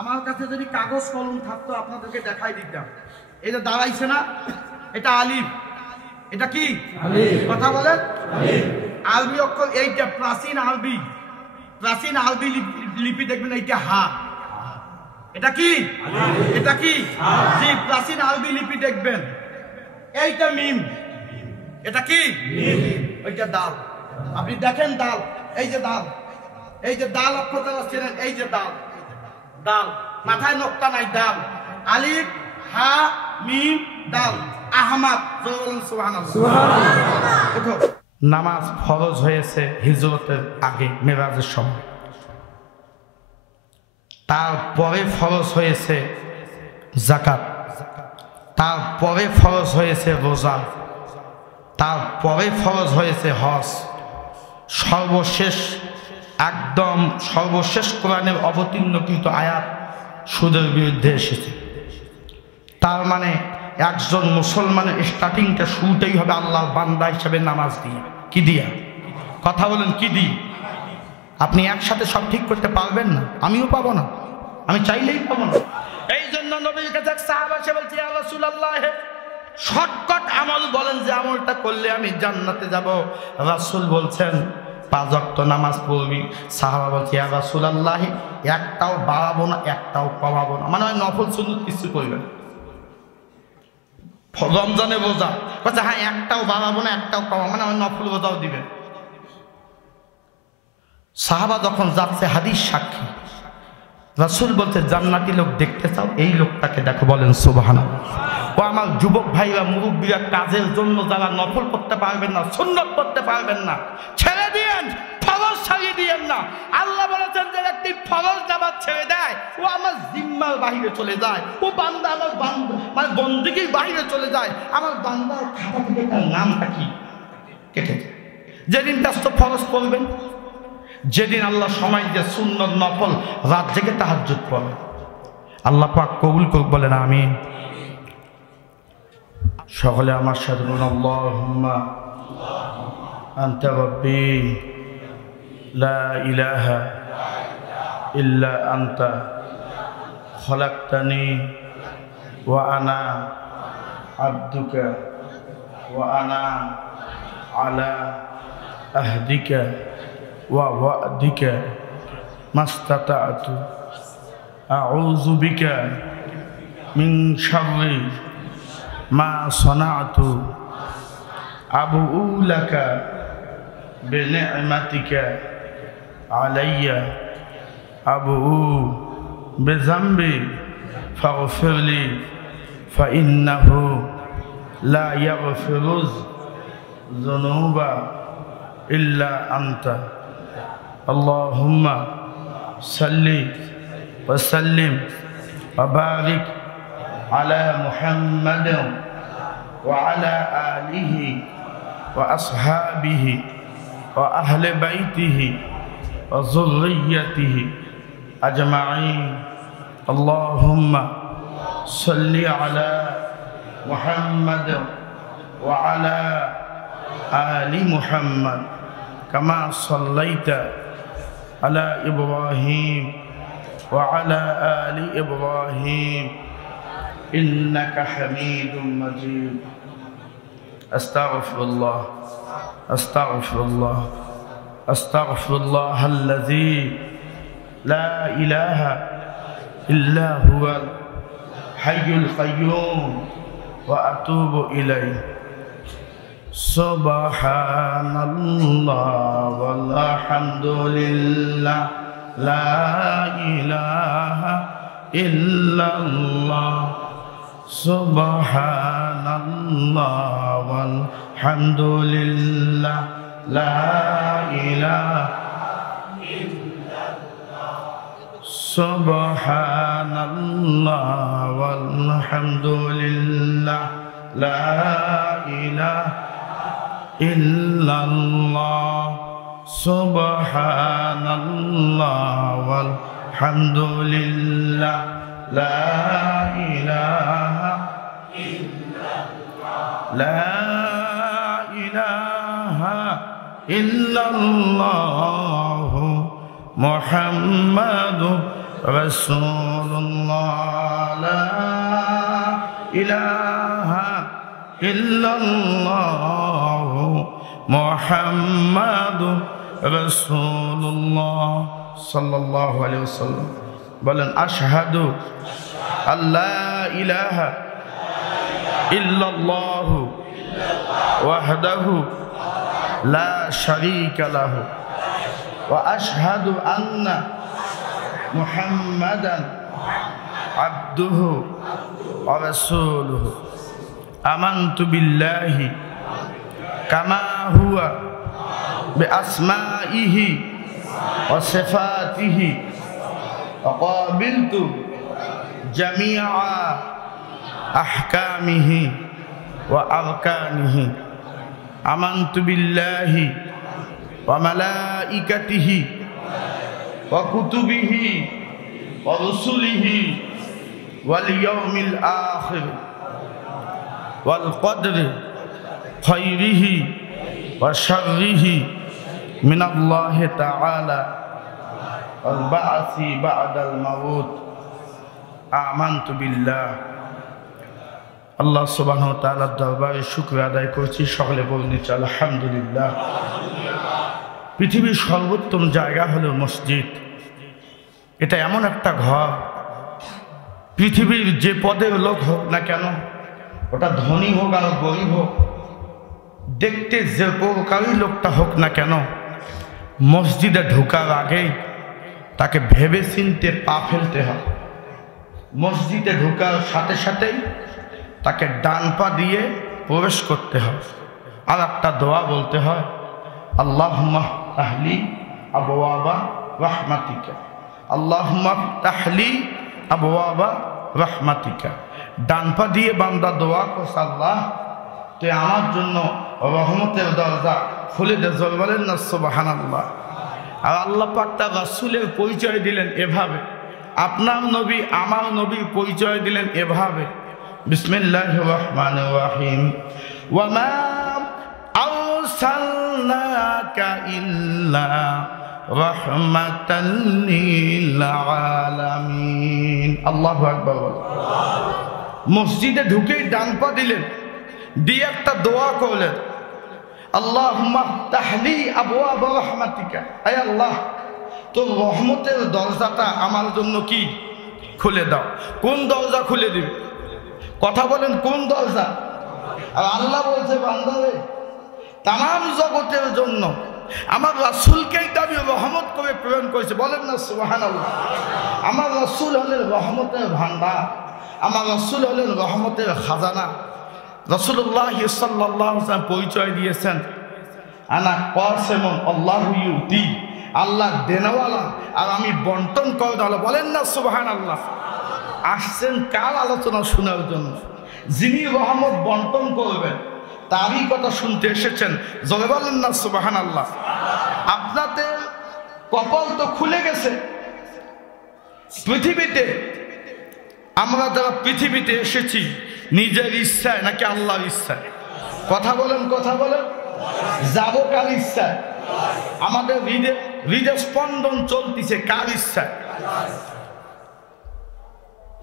আমার কাছে যদি কাগজ কলম থাকতো আপনাদেরকে দেখাই দিতাম। এই যে দাঁড়াইছে না, এটা আলিফ। এটা কি কথা বলেন? আরবি অক্ষর এইটা, প্রাচীন আরবি লিপি দেখবেন এইটা হা। এটা কি? এটা কি? জি, প্রাচীন আরবি লিপি দেখবেন এইটা মিম। এটা কি? ওইটা দাল। আপনি দেখেন দাল, এই যে দাল, এই যে দাল অক্ষরটা চেনেন, এই যে দাল, দাল মাথায় নোক্তা নাই, দাল, আলিফ হা মিম দাল, আহমদ। সুবহানাল্লাহ। নামাজ ফরজ হয়েছে হিজরতের আগে, মেরাজের সময়। তারপরে ফরজ হয়েছে যাকাত, তারপরে ফরজ হয়েছে রোজা, তারপরে ফরজ হয়েছে হজ। সর্বশেষ, একদম সর্বশেষ কোরআনের অবতীর্ণকৃত আয়াত সুদের বিরুদ্ধে এসেছে। তার মানে একজন মুসলমানের স্টার্টিংটা, শুরুটাই হবে আল্লাহর বান্দা হিসেবে নামাজ দিয়ে। কি দিয়া? কথা বলেন, কি দিয়ে? আপনি একসাথে সব ঠিক করতে পারবেন না, আমিও পাবো না, আমি চাইলেই পাবো না। এই জন্য নবীর কাছে এক সাহাবা এসে বলছে, ইয়া রাসূলুল্লাহ, শর্টকাট আমল বলেন যে আমলটা করলে আমি জান্নাতে যাব। রাসূল বলছেন 5 ওয়াক্ত নামাজ পড়বি। সাহাবা বলছে, ইয়া রাসূলুল্লাহ, একটাও বাড়াবো না, একটাও কমাবো না, মানে নফল সুন্নত কিছু করবেন। রমজানে রোজা বলছে, হ্যাঁ একটাও বাড়াবো না, একটাও কমাবো, মানে নফল রোজাও দিবেন। সাহাবা যখন যাচ্ছে, হাদিস সাক্ষী, রাসূল বলছে, জান্নাতি লোক দেখতে চাও, এই লোকটাকে দেখো। বলেন সুবহানাল্লাহ। ও আমার যুবক ভাইরা, মুরব্বীরা, কাজের জন্য যারা নফল করতে পারবেন না, সুন্নত করতে পারবেন না, ছেড়ে দিয়েন, ফরজ ছাড়িয়ে দিয়েন না। আল্লাহ বলেছেন যে ব্যক্তি ফরজ নামাজ ছেড়ে দেয়, ও আমার জিম্মার বাহিরে চলে যায়, ও বান্দা আমার বান্দা মানে বন্দেগীর বাহিরে চলে যায়, আমার বান্দার খাতা থেকে তার নামটা কি কেটে যায়। যেদিন ব্যস্ত ফরজ করবেন, যেদিন আল্লাহ সময় দিয়ে সুন্নত নফল রাত জেগে তাহাজ্জুদ পড়ে, আল্লাহ পাক কবুল করুক। বলেন আমিন। সকলে আমার সাথে বলুন, আল্লাহুম্মা আনতা রাব্বি লা ইলাহা ইল্লা আনতা খলাকতানি ওয়া আনা আবদুকা ওয়া আনা আলা আহদিকা ওয়া ওয়াদিকা মাস্তাতা'তু আউযু বিকা মিন শাররি মা সানা'তু আবুউ লাকা বিনি'মাতিকা আলাইয়া আবুউ বিযামবি ফাগফিরলি ফাইন্নাহু লা ইয়াগফিরুয যুনুবা ইল্লা আনতা। আল্লাহুম্মা সাল্লি ওয়া সাল্লিম ওয়া বারিক আলা মুহাম্মাদিন ওয়া আলা আলিহি ওয়া আসহাবিহি ওয়া আহলি বাইতিহি ওয়া যুররিয়্যাতিহি আজমাইন। আল্লাহুম্মা সাল্লি আলা মুহাম্মাদিন ওয়া আলা আলি মুহাম্মাদ কামা সাল্লাইতা আলা ইব্রাহিম ওয়া আলা আলি ইব্রাহিম ইন্নাকা হামিদুম মাজিদ। আস্তাগফিরুল্লাহ আস্তাগফিরুল্লাহ আস্তাগফিরুল্লাহাল্লাযী লা ইলাহা ইল্লা হুয়াল হাইয়ুল কাইয়্যুম ওয়া আতুবু ইলাইহি। সুবহানাল্লাহ ওয়ালহামদুলিল্লাহ লা ইলাহা ইল্লাল্লাহ। সুবহানাল্লাহ ওয়ালহামদুলিল্লাহ লা ইলাহা ইল্লাল্লাহ। সুবহানাল্লাহ ওয়ালহামদুলিল্লাহ লা ইলাহা ইল্লাল্লাহ। সুবহানাল্লাহ ওয়ালহামদুলিল্লাহ লা ইলাহা ইল্লাল্লাহ। লা ইলাহা ইল্লাল্লাহ মুহাম্মাদুর রাসূলুল্লাহ লা ইলাহা ইল্লাল্লাহ মুহাম্মাদুর রাসূলুল্লাহ সাল্লাল্লাহু আলাইহি ওয়াসাল্লাম। বলেন আশহাদু আল্লা ইলাহা ইল্লাল্লাহ ওয়াহদাহু লা শারীকা লাহু ওয়া আশহাদু আন্না মুহাম্মাদান আবদুহু ওয়া রাসূলুহু। আমানতু বিল্লাহি কামা হুয়া বিআসমাইহি ওয়া সিফাতিহি ওয়া ক্বাবিলতু জামিআ আহকামিহি ওয়া আরকানিহি। আমানতু বিল্লাহি ওয়া মালাইকাতিহি ওয়া কুতুবিহি ওয়া রুসুলিহি ওয়াল ইয়াউমিল আখির ওয়াল কদরি খায়রিহি ওয়া শাররিহি মিনাল্লাহি তাআলা ওয়াল বা'সি বা'দাল মাউত। আমানতু বিল্লাহ। আল্লাহ সুবহানাহু ওয়া তাআলার দরবারে শুকর আদায় করছি, সকলে বলুন আলহামদুলিল্লাহ। পৃথিবীর সর্বোত্তম জায়গা হলো মসজিদ। এটা এমন একটা ঘর, পৃথিবীর যে পদের লোক হোক না কেন, ওটা ধনী হোক আর গরিব হোক, দেখতে যে প্রকারই লোকটা হোক না কেন, মসজিদে ঢোকার আগেই তাকে ভেবে চিনতে পা ফেলতে হয়। মসজিদে ঢোকার সাথে সাথেই তাকে ডান পা দিয়ে প্রবেশ করতে হয়। আর একটা দোয়া বলতে হয়, আল্লাহুম্মা তাহলি আবওয়াবা রাহমাতিকা, আল্লাহুম্মা তাহলি আবওয়াবা রাহমাতিকা। ডান পা দিয়ে বান্দা দোয়া করছে, আল্লাহ তুই আমার জন্য রহমতের দরজা খুলে দে। জোরে বলেন না সুবহানাল্লাহ। আর আল্লাহ পাক তার রাসূলের পরিচয় দিলেন এভাবে, আপনার নবী আমার নবীর পরিচয় দিলেন এভাবে, বিসমিল্লাহির রহমানির রহিম, ওয়া মা আরসালনাকা ইল্লা রাহমাতাল লিল আলামিন। আল্লাহু আকবার। মসজিদে ঢুকেই ডান পা দিলেন, দিয়ে একটা দোয়া করলেন, আল্লাহুম্মা তাহলি আবওয়াবা রাহমাতিকা। আয় আল্লাহ, তোর রহমতের দরজাটা আমার জন্য কি খুলে দাও। কোন দরজা খুলে দিবে? কথা বলেন, কোন দরজা? আর আল্লাহ বলছে, বান্দারে তাম জগতের জন্য আমার রাসূলকেই আমি রহমত করে প্রেরণ করেছি। বলেন না সুবহানাল্লাহ। আমার রাসূল হলেন রহমতের ভান্ডার, আমার রাসূল হলেন রহমতের খাজানা। রাসূলুল্লাহ সাল্লাল্লাহু আলাইহি ওয়াসাল্লাম পরিচয় দিয়েছেন, আনা কাসিমুন আল্লাহু ইউতি, আল্লাহ দেনওয়ালা আর আমি বন্টন করাওয়ালা। বলেন না সুবহানাল্লাহ। আসছেন কার আলোচনা শোনার জন্য? যিনি রহমত বন্টন করবেন তারই কথা শুনতে এসেছেন। জোরে বলেন না সুবহানাল্লাহ। আপনাদের কপাল তো খুলে গেছে। পৃথিবীতে আমরা যারা পৃথিবীতে এসেছি নিজের ইচ্ছায় নাকি আল্লাহর ইচ্ছায়? কথা বলেন, কথা বলেন। যাব কার ইচ্ছায়? আমাদের হৃদয় স্পন্দন চলতেছে কার ইচ্ছায়?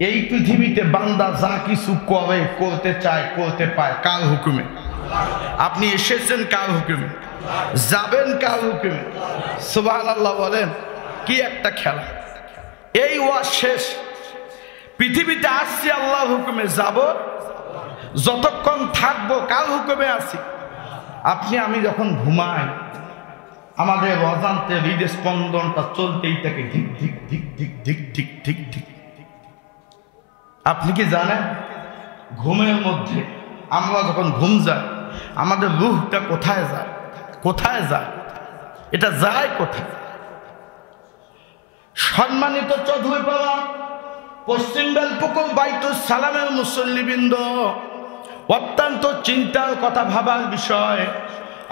এই পৃথিবীতে বান্দা যা কিছু করে, করতে চায়, করতে পায় কার হুকুমে? আপনি এসেছেন কার হুকুমে, যাবেন কার হুকুমে? সুবহানাল্লাহ বলেন। কি একটা খেলা! এই ওয়াজ শেষ, পৃথিবীতে আসছি আল্লাহর হুকুমে, যাব, যতক্ষণ থাকবো কার হুকুমে আছি? আপনি আমি যখন ঘুমাই আমাদের অজান্তে হৃদয় স্পন্দনটা চলতেই থাকে, ধিক ধিক ধিক ধিক ধিক ধিক ধিক ধিক। আপনি কি জানেন ঘুমের মধ্যে আমরা যখন ঘুম যায় আমাদের রূহটা কোথায় যায়? কোথায় যায়? এটা যায় কোথায়? সম্মানিত চৌধুরীপাড়া পশ্চিম বেলপুকুর বাইতুল সালামের মুসল্লিবৃন্দ, অত্যন্ত চিন্তার কথা, ভাবার বিষয়।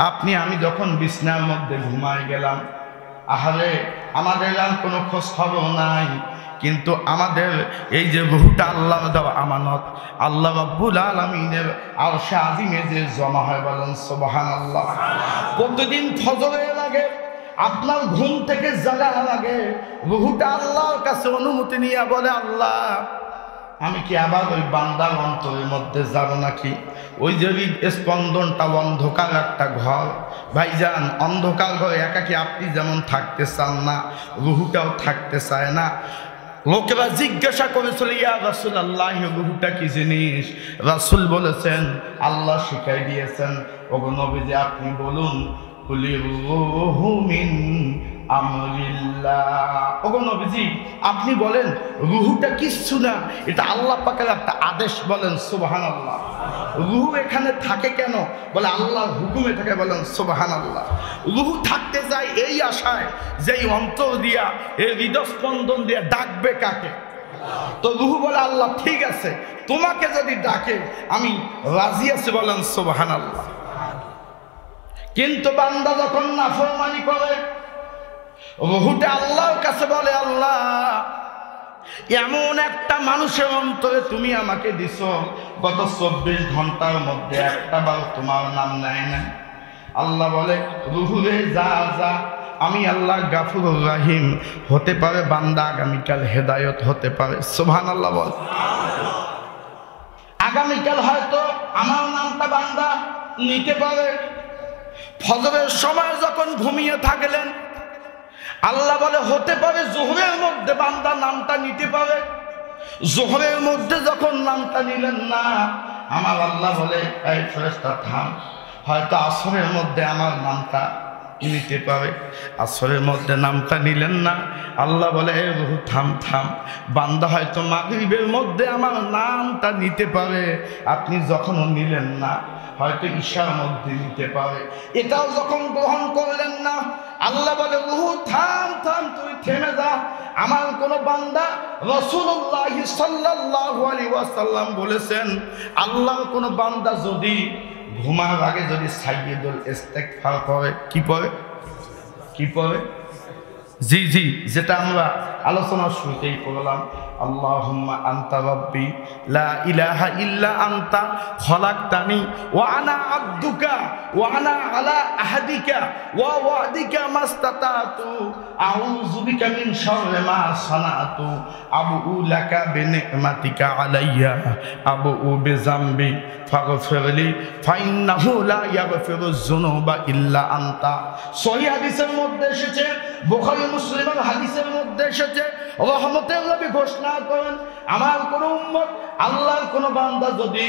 আপনি আমি যখন বিছনার মধ্যে ঘুমায় গেলাম, আহারে আমাদের আর কোনো খোঁজ খবর নাই, কিন্তু আমাদের এই যে রূহটা আল্লাহ দেওয়া আমানত, আল্লাহ রাব্বুল আলামিনের আরশে আজিমে যে জমা হয়, বলেন সুবহানাল্লাহ। প্রতিদিন ফজরের আগে আপনার ঘুম থেকে জাগার আগে রুহুটা আল্লাহর কাছে অনুমতি নিয়ে বলে, আল্লাহ আমি কি আবার ওই বান্দার অন্তরের মধ্যে যাব নাকি? ওই যে স্পন্দনটা অন্ধকার একটা ঘর, ভাইজান অন্ধকার ঘরে একাকি আপনি যেমন থাকতে চান না, রুহুটাও থাকতে চায় না। লোকেরা জিজ্ঞাসা করেছিল, ইয়া রাসূলুল্লাহ রুহুটা কি জিনিস? রাসূল বলেছেন, আল্লাহ শিখাই দিয়েছেন, ওগো নবীজি আপনি বলুন, কুলির রূহু মিন আমরিল্লাহ। ওগো নবীজি আপনি বলেন রুহুটা কিচ্ছু না, এটা আল্লাহ পাকের একটা আদেশ, বলেন সুবহানাল্লাহ। রুহু এখানে থাকে কেন? বলে আল্লাহর হুকুমে থাকে, বলেন সুবহানাল্লাহ। রুহু থাকতে যায় এই আশায় যে এই অন্তর দিয়া, এই হৃদস্পন্দন দিয়া ডাকবে কাকে? তো রুহু বলে আল্লাহ ঠিক আছে, তোমাকে যদি ডাকে আমি রাজি আছি, বলেন সুবহানাল্লাহ। কিন্তু বান্দা যখন নাফরমানি করে, রুহুটা আল্লাহর কাছে বলে, আল্লাহ এমন একটা মানুষের অন্তরে তুমি আমাকে দিছো, গত 24 ঘন্টার মধ্যে একটা বার তোমার নাম নেয় না। আল্লাহ বলে, রুহুরে যা যা, আমি আল্লাহ গাফুরুর রাহিম। হতে পারে বান্দা আগামীকাল হেদায়ত হতে পারে, সুবহানাল্লাহ বল। আগামীকাল হয়তো আমার নামটা বান্দা নিতে পারে। ফজরের সময় যখন ঘুমিয়ে থাকলেন, আল্লাহ বলে হতে পারে জোহরের মধ্যে বান্দা নামটা নিতে পারে। জোহরের মধ্যে যখন নামটা নিলেন না, আমার আল্লাহ বলে, এই ফেরেশতা থাম, হয়তো আসরের মধ্যে আমার নামটা নিতে পারে। আসরের মধ্যে নামটা নিলেন না, আল্লাহ বলে, এ রুহু থাম থাম, বান্দা হয়তো মাগরিবের মধ্যে আমার নামটা নিতে পারে। আপনি যখনও নিলেন না, হয়তো ঈশার মধ্যে নিতে পারে। এটাও যখন গ্রহণ করলেন না, আল্লাহ বলে, রুহু থাম থাম, তুই থেমে যা। আমার কোন বান্দা, রাসূলুল্লাহ সাল্লাল্লাহু আলাইহি ওয়াসাল্লাম বলেছেন, আল্লাহর কোন বান্দা যদি ঘুমার আগে যদি সাইয়্যিদুল ইস্তিগফার করে, কি পড়ে? কি পড়ে? জি জি, যেটা আমরা আলোচনার শুরুতেই করলাম, আল্লাহুম্মা আনতা রাব্বি লা ইলাহা ইল্লা আনতা খলাকতানি ওয়া আনা আবদুকা ওয়া আনা আলা আহাদিকা ওয়া ওয়াদিকা মাস্তাতাতু আউযু বিকা মিন শাররি মা সানাতু আবু লাকা বিনি'মাতিকা আলাইয়া আবু বিযামবি ফাগফিরলি ফাইন্নাহু লা ইয়াগফিরুয যুনুবা ইল্লা আনতা। সহিহ হাদিসের মধ্যে এসেছে, বুখারী মুসলিমের হাদিসের মধ্যে এসেছে, রহমতের নবী ঘোষণা করেন, আমার কোন উম্মত, আল্লাহর কোন বান্দা যদি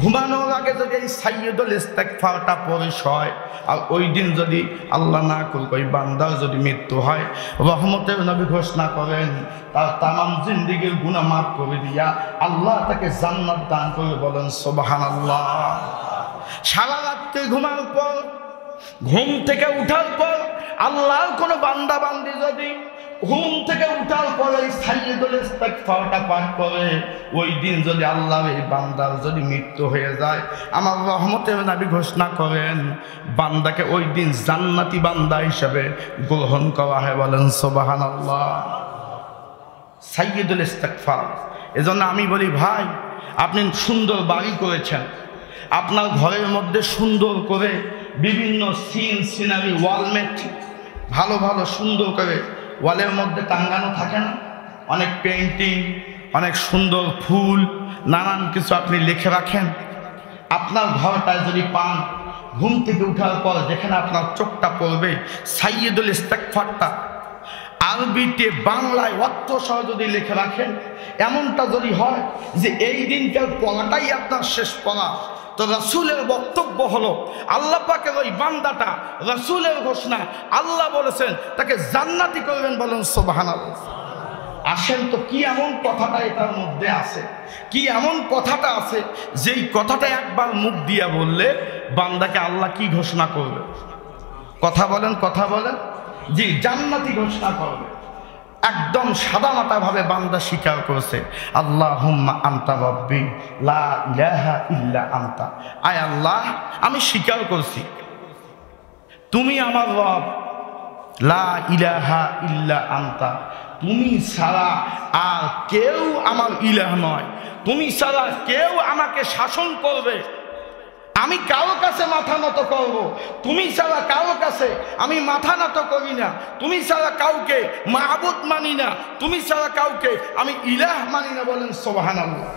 ঘুমানোর আগে যদি এই সাইয়্যিদুল ইস্তিগফারটা পড়ে হয়, আর ওই দিন যদি আল্লাহ না করুক ওই বান্দার যদি মৃত্যু হয়, রহমতের নবী ঘোষণা করেন তার তামাম জিন্দেগীর গুনাহ মাফ করে দিয়া আল্লাহ তাকে জান্নাত দান করে, বলেন সুবহানাল্লাহ। সারা রাত্রি ঘুমার পর, ঘুম থেকে উঠার পর, আল্লাহর কোন বান্দা বান্দি যদি ঘুম থেকে উঠার পরে সাইয়্যিদুল ইস্তিগফারটা পাঠ করে, ওই দিন যদি আল্লাহর এই বান্দার যদি মৃত্যু হয়ে যায়, আমার রহমতের নবী ঘোষণা করেন বান্দাকে ওই দিন জান্নাতি বান্দা হিসেবে গ্রহণ করা হয়, বলেন সুবহানাল্লাহ। সাইয়্যিদুল ইস্তিগফার। এজন্য আমি বলি ভাই, আপনি সুন্দর বাড়ি করেছেন, আপনার ঘরের মধ্যে সুন্দর করে বিভিন্ন সিন সিনারি ওয়ালমেট ভালো ভালো সুন্দর করে ওয়ালের মধ্যে টাঙ্গানো থাকে না, অনেক পেইন্টিং, অনেক সুন্দর ফুল, নানান কিছু আপনি লিখে রাখেন। আপনার ঘরটায় যদি পান, ঘুম থেকে উঠার পর যেখানে আপনার চোখটা পড়বে সাইয়্যিদুল ইস্তিগফারটা আরবিতে বাংলায় অর্থ সহ যদি লিখে রাখেন, এমনটা যদি হয় যে এই দিনকার পড়াটাই আপনার শেষ পড়া, তো রাসূলের বক্তব্য হলো, আল্লাহ পাকের ওই বান্দাটা, রাসূলের ঘোষণা, আল্লাহ বলেছেন তাকে জান্নাতি করবেন, বলেন সুবহানাল্লাহ। আসেন তো কি এমন কথাটা এটার মধ্যে আছে, কি এমন কথাটা আছে যেই কথাটা একবার মুখ দিয়া বললে বান্দাকে আল্লাহ কি ঘোষণা করবে? কথা বলেন, কথা বলেন। জি, জান্নাতি ঘোষণা করবে। একদম সাদামাটা ভাবে বান্দা স্বীকার করেছে, আল্লাহুম্মা আনতা রাব্বি লা ইলাহা ইল্লা আনতা। আয় আল্লাহ, আমি স্বীকার করছি তুমি আমার রব, লা ইলাহা ইল্লা আনতা, তুমি ছাড়া আর কেউ আমার ইলাহ নয়, তুমি ছাড়া কেউ আমাকে শাসন করবে, আমি কারো কাছে মাথা নত করব, তুমি ছাড়া কারো কাছে আমি মাথা নত করি না, তুমি ছাড়া কাউকে মাহবুদ মানি না, তুমি ছাড়া কাউকে আমি ইলাহ মানি না। বলেন সুবহানাল্লাহ।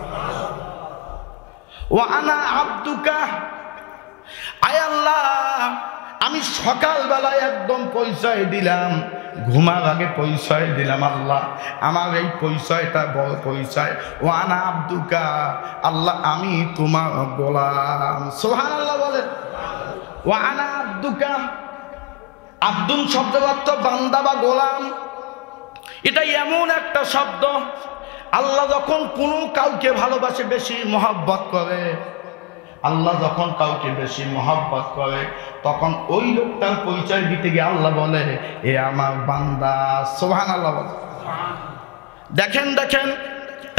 ওয়া আনা আব্দুকা, আয় আল্লাহ আমি সকালবেলায় একদম পরিচয় দিলাম, ঘুমার আগে পরিচয় দিলাম, আল্লাহ আমার এই পরিচয়টা বড় পরিচয়। ও আনা আব্দুকা, আল্লাহ আমি তোমার গোলাম। সুবহানাল্লাহ বলেন। ও আনা আব্দুকা, আব্দুল শব্দের অর্থ বান্দা বা গোলাম। এটা এমন একটা শব্দ, আল্লাহ যখন কোনো কাউকে ভালোবাসে, বেশি মহব্বত করে, আল্লাহ যখন কাউকে বেশি মহব্বত করে তখন ওই লোকটার পরিচয় দিতে গিয়ে আল্লাহ বলে এ আমার বান্দা। সুবহানাল্লাহ বলে। দেখেন দেখেন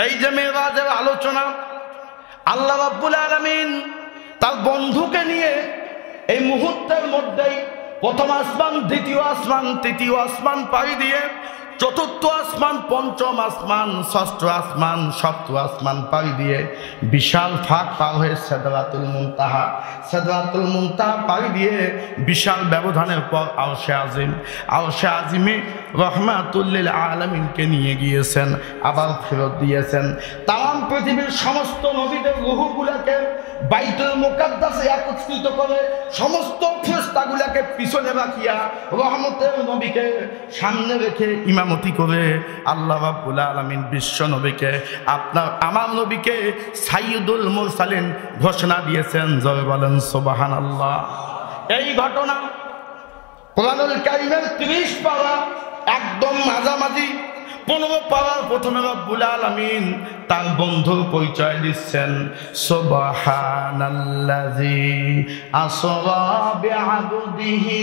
এই যে মেরাজের আলোচনা, আল্লাহ রাব্বুল আলামিন তার বন্ধুকে নিয়ে এই মুহূর্তের মধ্যেই প্রথম আসমান, দ্বিতীয় আসমান, তৃতীয় আসমান পাড়ি দিয়ে চতুর্থ আসমান, পঞ্চম আসমান, ষষ্ঠ আসমান, সপ্তম আসমান পাড়ি দিয়ে বিশাল ফাঁক পার হয়ে সিদরাতুল মুনতাহা, সিদরাতুল মুনতাহা পাড়ি দিয়ে বিশাল ব্যবধানের পর আরশে আজিম, আরশে আজিমে রহমাতুল লিল আলামিনকে নিয়ে গিয়েছেন, আবার ফেরত দিয়েছেন। তাম পৃথিবীর সমস্ত নবীদের রূহগুলোকে বাইতুল মুকাদ্দাসে একত্রিত করে সমস্ত ফেরেশতাগুলোকে পিছনে রাখিয়া রহমতের নবীকে সামনে রেখে ইমামতি করে আল্লাহ রাব্বুল আলামিন বিশ্ব নবীকে, আপনার আমার নবীকে সাইয়্যিদুল মুরসালিন ঘোষণা দিয়েছেন। জয় বলেন সুবহানাল্লাহ। এই ঘটনা কোরআনুল কারীমের 30 পারা একদম মাঝামাঝি 15 পারার প্রথমে রাব্বুল আলামিন তার বন্ধুর পরিচয় দিচ্ছেন। সুবহানাল্লাযী আসরা বিআবদিহি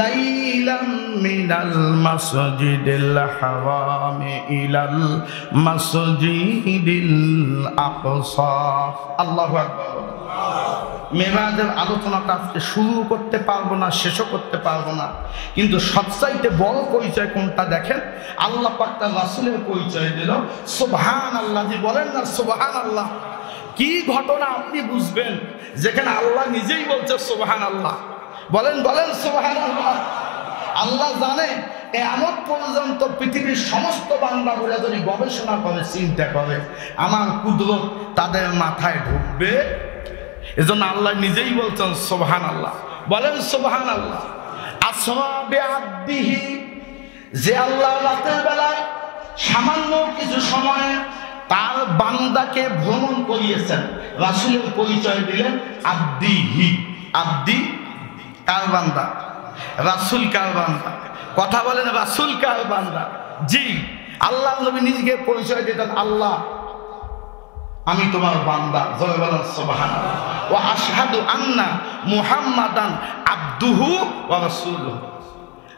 লাইলাম মিনাল মাসজিদিল হারামি ইলাল মাসজিদিল আকসা। আল্লাহু আকবার। মেরাজের আলোচনাটা আজকে শুরু করতে পারবো না, শেষও করতে পারবো না, কিন্তু সবচাইতে বড় পরিচয় কোনটা দেখেন, আল্লাহ পাক তার রাসূলের পরিচয় দিল। সুবহানাল্লাহ, জি বলেন না সুবহানাল্লাহ। কি ঘটনা আপনি বুঝবেন যেখানে আল্লাহ নিজেই বলছে সুবহানাল্লাহ। বলেন বলেন সুবহানাল্লাহ। আল্লাহ জানে কিয়ামত পর্যন্ত পৃথিবীর সমস্ত বান্দাগুলো যদি গবেষণা করে, চিন্তা করে, আমার কুদরত তাদের মাথায় ঢুকবে। এজন্য আল্লাহ নিজেই বলছেন সুবহানাল্লাহ। বলেন সুবহানাল্লাহ। আসরা বিআবদিহি, যে আল্লাহ রাতের বেলায় সামান্য কিছু সময় তার বান্দাকে ভ্রমণ করিয়েছেন, রাসূলের পরিচয় দিলেন আব্দিহি। আব্দি কার বান্দা? রাসূল কার বান্দা? কথা বলেন, রাসূল কার বান্দা? জি, আল্লাহ নবী নিজেকে পরিচয় দিতেন, আল্লাহ আমি তোমার বান্দা। জয় বলেন সুবহানাল্লাহ। ওয়া আশহাদু আন্না মুহাম্মাদান আবদুহু ওয়া রাসূলুহু।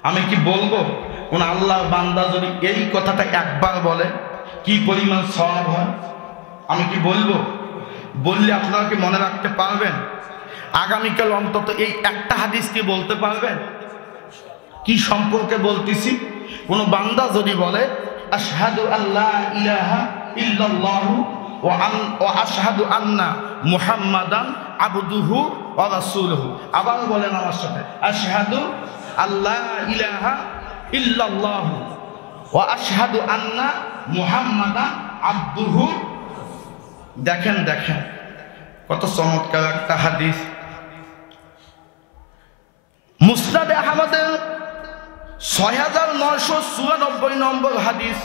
আমি কি বলবো কোন আল্লাহর বান্দা যদি এই কথাটা একবার বলে কি পরিমাণ সওয়াব হয়? আমি কি বলবো? বললে আপনারা কি মনে রাখতে পারবেন? আগামীকাল অন্তত এই একটা হাদিস কি বলতে পারবেন? কি সম্পর্কে বলতেছি? কোন বান্দা যদি বলে আশহাদু আল্লা ইলাহা ইল্লাল্লাহু ওয়া আশহাদু আন্না মুহাম্মাদান আবদুহু ওয়া রাসূলুহু। আবার বলেন আমার সাথে, আশহাদু আল্লা ইলাহা ইল্লাল্লাহু ওয়া আশহাদু আন্না মুহাম্মাদান আবদুহু। দেখেন দেখেন কত চমৎকার একটা হাদিস। মুসনাদে আহমদের ৬৯৯৪ নম্বর হাদিস,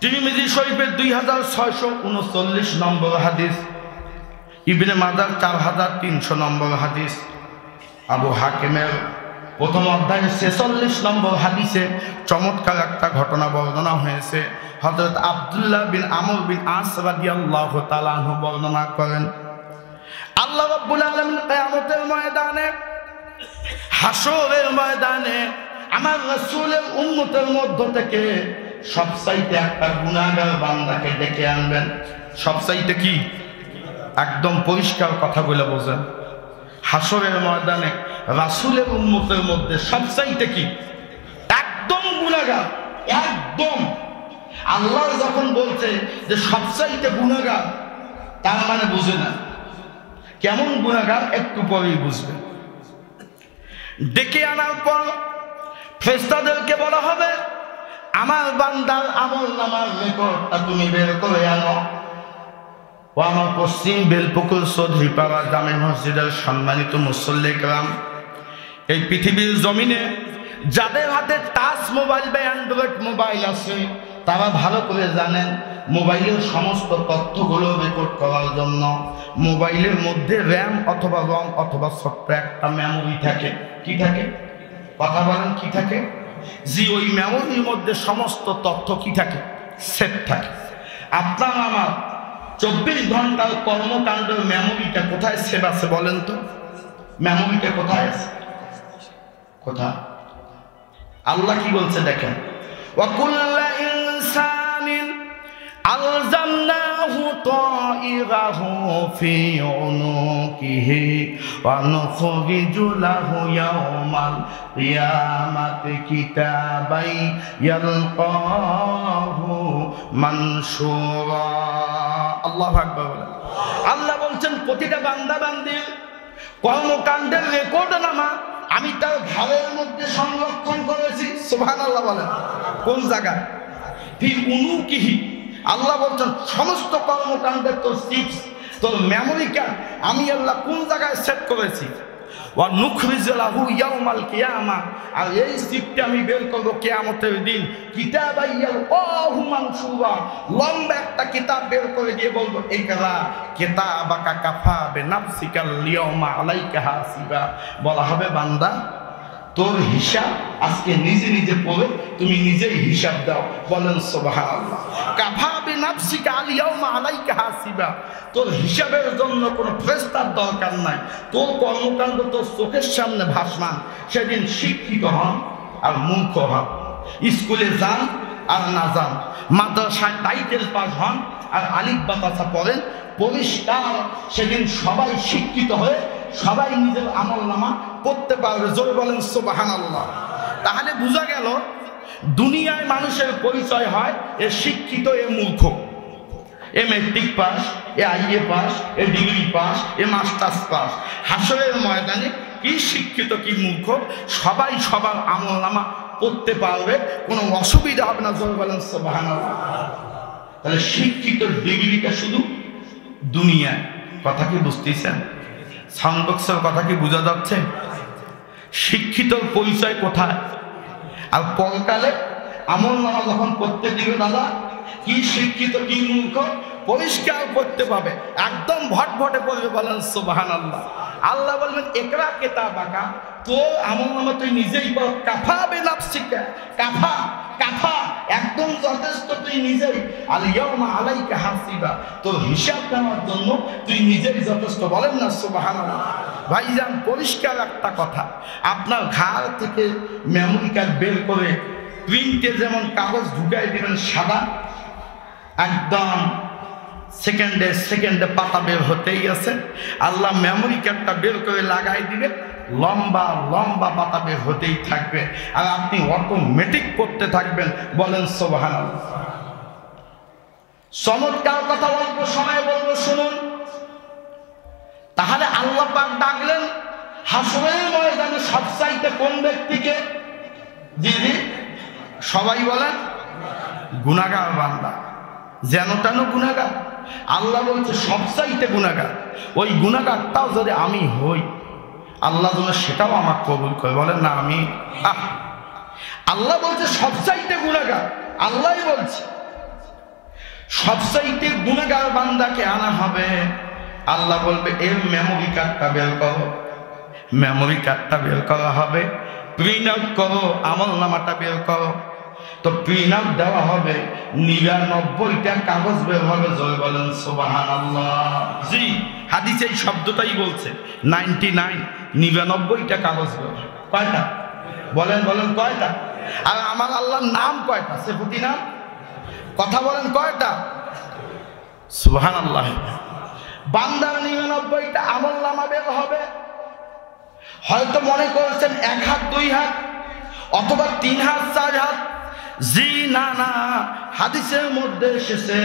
তিরমিজি শরীফের ২৬৩৯ নম্বর হাদিস, ইবনে মাজার ৪৩০০ নম্বর হাদিস, আবু হাকিমের প্রথম অধ্যায়ে ৪৬ নম্বর হাদিসে চমৎকার একটা ঘটনা বর্ণনা হয়েছে। হযরত আব্দুল্লাহ বিন আমর বিন আস রাদিয়াল্লাহু তাআলা আনহু বর্ণনা করেন, আল্লাহ রাব্বুল আলামিন কিয়ামতের ময়দানে, হাসরের ময়দানে আমার রাসূলের উম্মতের মধ্য থেকে সবচাইতে একটা গুনাহগার বান্দাকে ডেকে আনবেন। সবচাইতে কি? একদম পরিষ্কার কথা বলে বোঝেন, হাসরের ময়দানে রাসূলের উম্মতের মধ্যে সবচাইতে কি? একদম গুনাহগার। একদম আল্লাহ যখন বলছে যে সবচাইতে গুনাহগার, তার মানে বুঝে না কেমন গুনাহগার একটু পরেই বুঝবেন। ডেকে আনার পর ফেরেশতাদেরকে বলা হবে, আমার বান্দার আমলনামার রেকর্ডটা তুমি বের করে আনো। ও আমার পশ্চিম বেলপুকুর চৌধুরীপাড়া জামে মসজিদের সম্মানিত মুসল্লি کرام, এই পৃথিবীর জমিনে যাদের হাতে টাচ মোবাইল বা অ্যান্ড্রয়েড মোবাইল আছে তারা ভালো করে জানেন, মোবাইলের সমস্ত তথ্যগুলো রেকর্ড করার জন্য মোবাইলের মধ্যে র্যাম অথবা রম অথবা সফটওয়্যার একটা মেমোরি থাকে। কি থাকে? কথা বলেন, কি থাকে? জি, ওই মেমোরির মধ্যে সমস্ত তথ্য কি থাকে? সেট থাকে। আপনার আমার 24 ঘন্টার কর্মকাণ্ডের মেমোরিটা কোথায় সেভ আছে বলেন তো? মেমোরিটা কোথায় আছে? কোথায়? আল্লাহ কি বলছে দেখেন, ওয়াকুল্লা ইনসানিন আলজামনাহু তাইরাহু ফি উনুকিহি ওয়া নুখরিজু লাহু ইয়াওমাল কিয়ামাতি কিতাবাই ইয়ালকাহু মানশুরা। আল্লাহু আকবার বলেন। আল্লাহ বলছেন প্রতিটা বান্দা বান্দির কর্মকাণ্ডের রেকর্ডনামা আমি তার ঘরের মধ্যে সংরক্ষণ করেছি। সুবহানাল্লাহ বলেন। কোন জায়গায়? ফি উনুকিহি। আল্লাহ বলছেন সমস্ত কর্মকাণ্ডের তোর চিপস, তোর মেমোরি কার্ড আমি আল্লাহ কোন জায়গায় সেট করেছি। ওয়া নুখরিজু লাহু ইয়াওমাল কিয়ামা, আর এই চিপটা আমি বের করব কিয়ামতের দিন। কিতাবাই ইয়ালকাহু মানশুরা, লম্বা একটা কিতাব বের করে দিয়ে বলবো ইকরা কিতাবাকা কাফা বিনাফসিকাল ইয়াওমা আলাইকা হাসিবা। বলা হবে বান্দা তোর হিসাব আজকে নিজে নিজে পড়ে তুমি নিজেই হিসাব দাও। বলেন সুবহানাল্লাহ। কাফা বিনাফসিকা আল ইয়াওমা আলাইকা হাসিবা, তোর হিসাবের জন্য কোনো ফেরেশতার দরকার নাই। তোর কর্মকাণ্ড তোর চোখের সামনে ভাসমান। সেদিন শিক্ষিত হন আর মূর্খ হন, স্কুলে যান আর না যান, মাদ্রাসায় টাইটেল পাস হন আর আলিফ বা তাসা পড়েন, পরিষ্কার সেদিন সবাই শিক্ষিত হয়ে সবাই নিজের আমলনামা পড়তে পারবে। জোরে বলেন সুবহানাল্লাহ। তাহলে বোঝা গেল দুনিয়ায় মানুষের পরিচয় হয় এ শিক্ষিত, এ মূর্খ, এ মেট্রিক পাস, এ আইএ পাস, এ ডিগ্রি পাস, এ মাস্টার্স পাস। হাসরের ময়দানে কি শিক্ষিত কি মূর্খ সবাই সবার আমলনামা পড়তে পারবে, কোনো অসুবিধা হবে না। জোরে বলেন সুবহানাল্লাহ। তাহলে শিক্ষিত ডিগ্রিটা শুধু দুনিয়ায়। কথা কি বুঝতেছেন? সাউন্ড বক্সের কথা কি বোঝা যাচ্ছে? শিক্ষিত পরিচয় কোথায়? আর পরকালে আমলনামা যখন করতে দিবে দাদা, কি শিক্ষিত কি মূর্খ পরিষ্কার করতে পাবে, একদম ভটভটে পড়বে। বলেন সুবহানাল্লাহ। আল্লাহ বলবেন ইকরা কিতাবাকা, তোর আমলনামা তুই নিজেই পড়। কাফা বিনাফসিকা, কাফা কাফা একদম যথেষ্ট, তুই নিজেই। আল ইয়াওমা আলাইকা হাসিবা, তোর হিসাব নেওয়ার জন্য তুই নিজেই যথেষ্ট। বলেন না সুবহানাল্লাহ। ভাইজান পরিষ্কার একটা কথা, আপনার ঘর থেকে মেমোরি কার্ড বের করে প্রিন্টে যেমন কাগজ ঢুকাই দিবেন সাদা, একদম সেকেন্ডে সেকেন্ডে পাতা বের হতেই আছে। আল্লাহ মেমোরি কার্ডটা বের করে লাগাই দিবে, লম্বা লম্বা পাতা বের হতেই থাকবে, আর আপনি অটোমেটিক করতে থাকবেন। বলেন সুবহানাল্লাহ। চমৎকার কথা অল্প সময় বলবো, শুনুন। তাহলে আল্লাহ পাক ডাকলেন হাসরের ময়দানে সবচাইতে কোন ব্যক্তিকে? জি জি, সবাই বলেন গুনাহগার বান্দা, যেন তেন গুনাহগার। আল্লাহ বলছে সবচাইতে গুনাহগার। ওই গুনাহগারটাও যদি আমি হই, আল্লাহ যেন সেটাও আমার কবুল করে। বলেন না আমি। আল্লাহ বলছে সবচাইতে গুনাহগার। আল্লাহ বলছে সবচাইতে গুনাহগার বান্দাকে আনা হবে। আল্লাহ বলবে এর মেমোরি কার্ডটা বের করো। মেমোরি কার্ডটা বের করা হবে, প্রিন্ট আউট করো, আমলনামাটা বের করো। তো প্রিন্ট আউট দেওয়া হবে, 99টা কাগজ বের হবে। জয় বলেন সুবহানাল্লাহ। জি, হাদিসে এই শব্দটাই বলছে 99, 99টা কাগজ বের হবে। কয়টা? বলেন বলেন কয়টা? আর আমার আল্লাহর নাম কয়টা? সেফতি নাম। কথা বলেন কয়টা? সুবহানাল্লাহ। বান্দার 99টা আমলনামা বের হবে। হয়তো মনে করেছেন 1 হাত 2 হাত অথবা 3 হাত 4 হাত। জি না না, হাদিসের মধ্যে এসেছে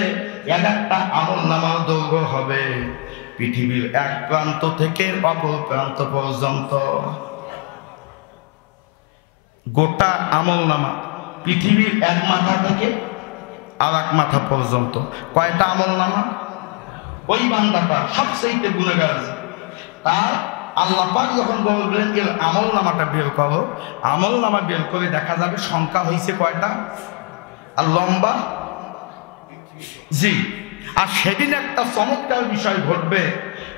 এক একটা আমলনামার দৈর্ঘ্য হবে পৃথিবীর এক প্রান্ত থেকে অপর প্রান্ত পর্যন্ত। গোটা আমলনামা পৃথিবীর এক মাথা থেকে আর এক মাথা পর্যন্ত। কয়টা আমলনামা? ওই বান্দাটা সবচেয়ে গুনাহগার, তার আল্লাহ পাক যখন বলবেন এর আমলনামাটা বের করো, আমলনামা বের করে দেখা যাবে সংখ্যা হয়েছে কয়টা আর লম্বা। জি, আর সেদিন একটা চমৎকার বিষয় ঘটবে।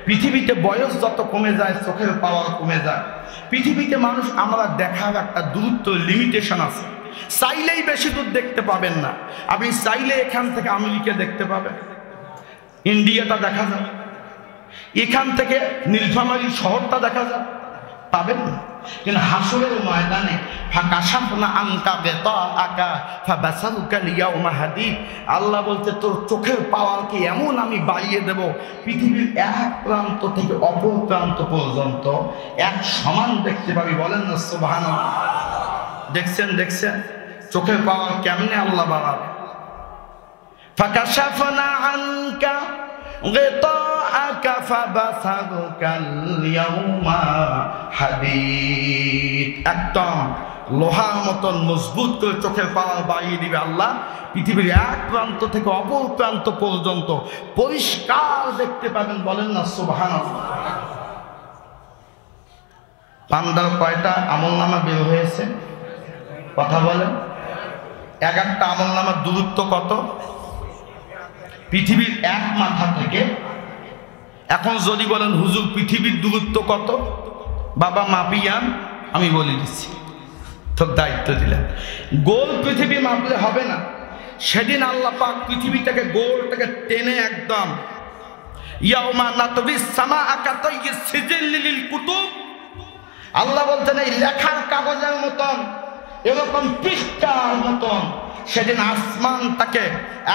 পৃথিবীতে বয়স যত কমে যায় চোখের পাওয়ার কমে যায়। পৃথিবীতে মানুষ আমরা দেখার একটা দূরত্ব লিমিটেশন আছে। চাইলেই বেশি দূর দেখতে পাবেন না। আপনি চাইলে এখান থেকে আমেরিকা দেখতে পাবেন, ইন্ডিয়াটা দেখা যায়, এখান থেকে নীলফামারী শহরটা দেখা যায়, পাবেন না। কিন্তু হাসরের ময়দানে ফাকাশাফনা আনকা গিতাআকা ফাবাসারুকা লিয়াউমা হাদীদ, আল্লাহ বলতে তোর চোখের পাওয়ারকে এমন আমি বাড়িয়ে দেব, পৃথিবীর এক প্রান্ত থেকে অপর প্রান্ত পর্যন্ত এক সমান দেখতে পাবি। বলেন না সুবহানাল্লাহ। দেখছেন চোখের পাওয়ার কেমনে আল্লাহ বাড়াবে। ফাকাশাফনা আনকা গিতাআকা ফাবাসারুকাল ইয়াউমা হাদীদ, একদম লোহার মতন মজবুত করে চোখের পাওয়ার বাড়িয়ে দিবে আল্লাহ। পৃথিবীর এক প্রান্ত থেকে অপর প্রান্ত পর্যন্ত পরিষ্কার দেখতে পাবেন। বলেন না সুবহানাল্লাহ। বান্দার কয়টা আমলনামা বের হয়েছে? কথা বলেন। এক একটা আমলনামার দূরত্ব কত? পৃথিবীর এক মাথা থেকে। এখন যদি বলেন হুজুর পৃথিবীর দূরত্ব কত, বাবা মাপিয়ান, আমি বলে দিচ্ছি, তোর দায়িত্ব দিলেন। গোল পৃথিবী মাপলে হবে না। সেদিন আল্লাহ পাক পৃথিবীটাকে গোলটাকে টেনে একদম ইয়াউমা নাতবিস সামাআ কাতাইয়িস সিজিল লিল কুতুব, আল্লাহ বলতেন এই লেখার কাগজের মতন, এরকম পৃষ্ঠার মতন সেদিন আসমানটাকে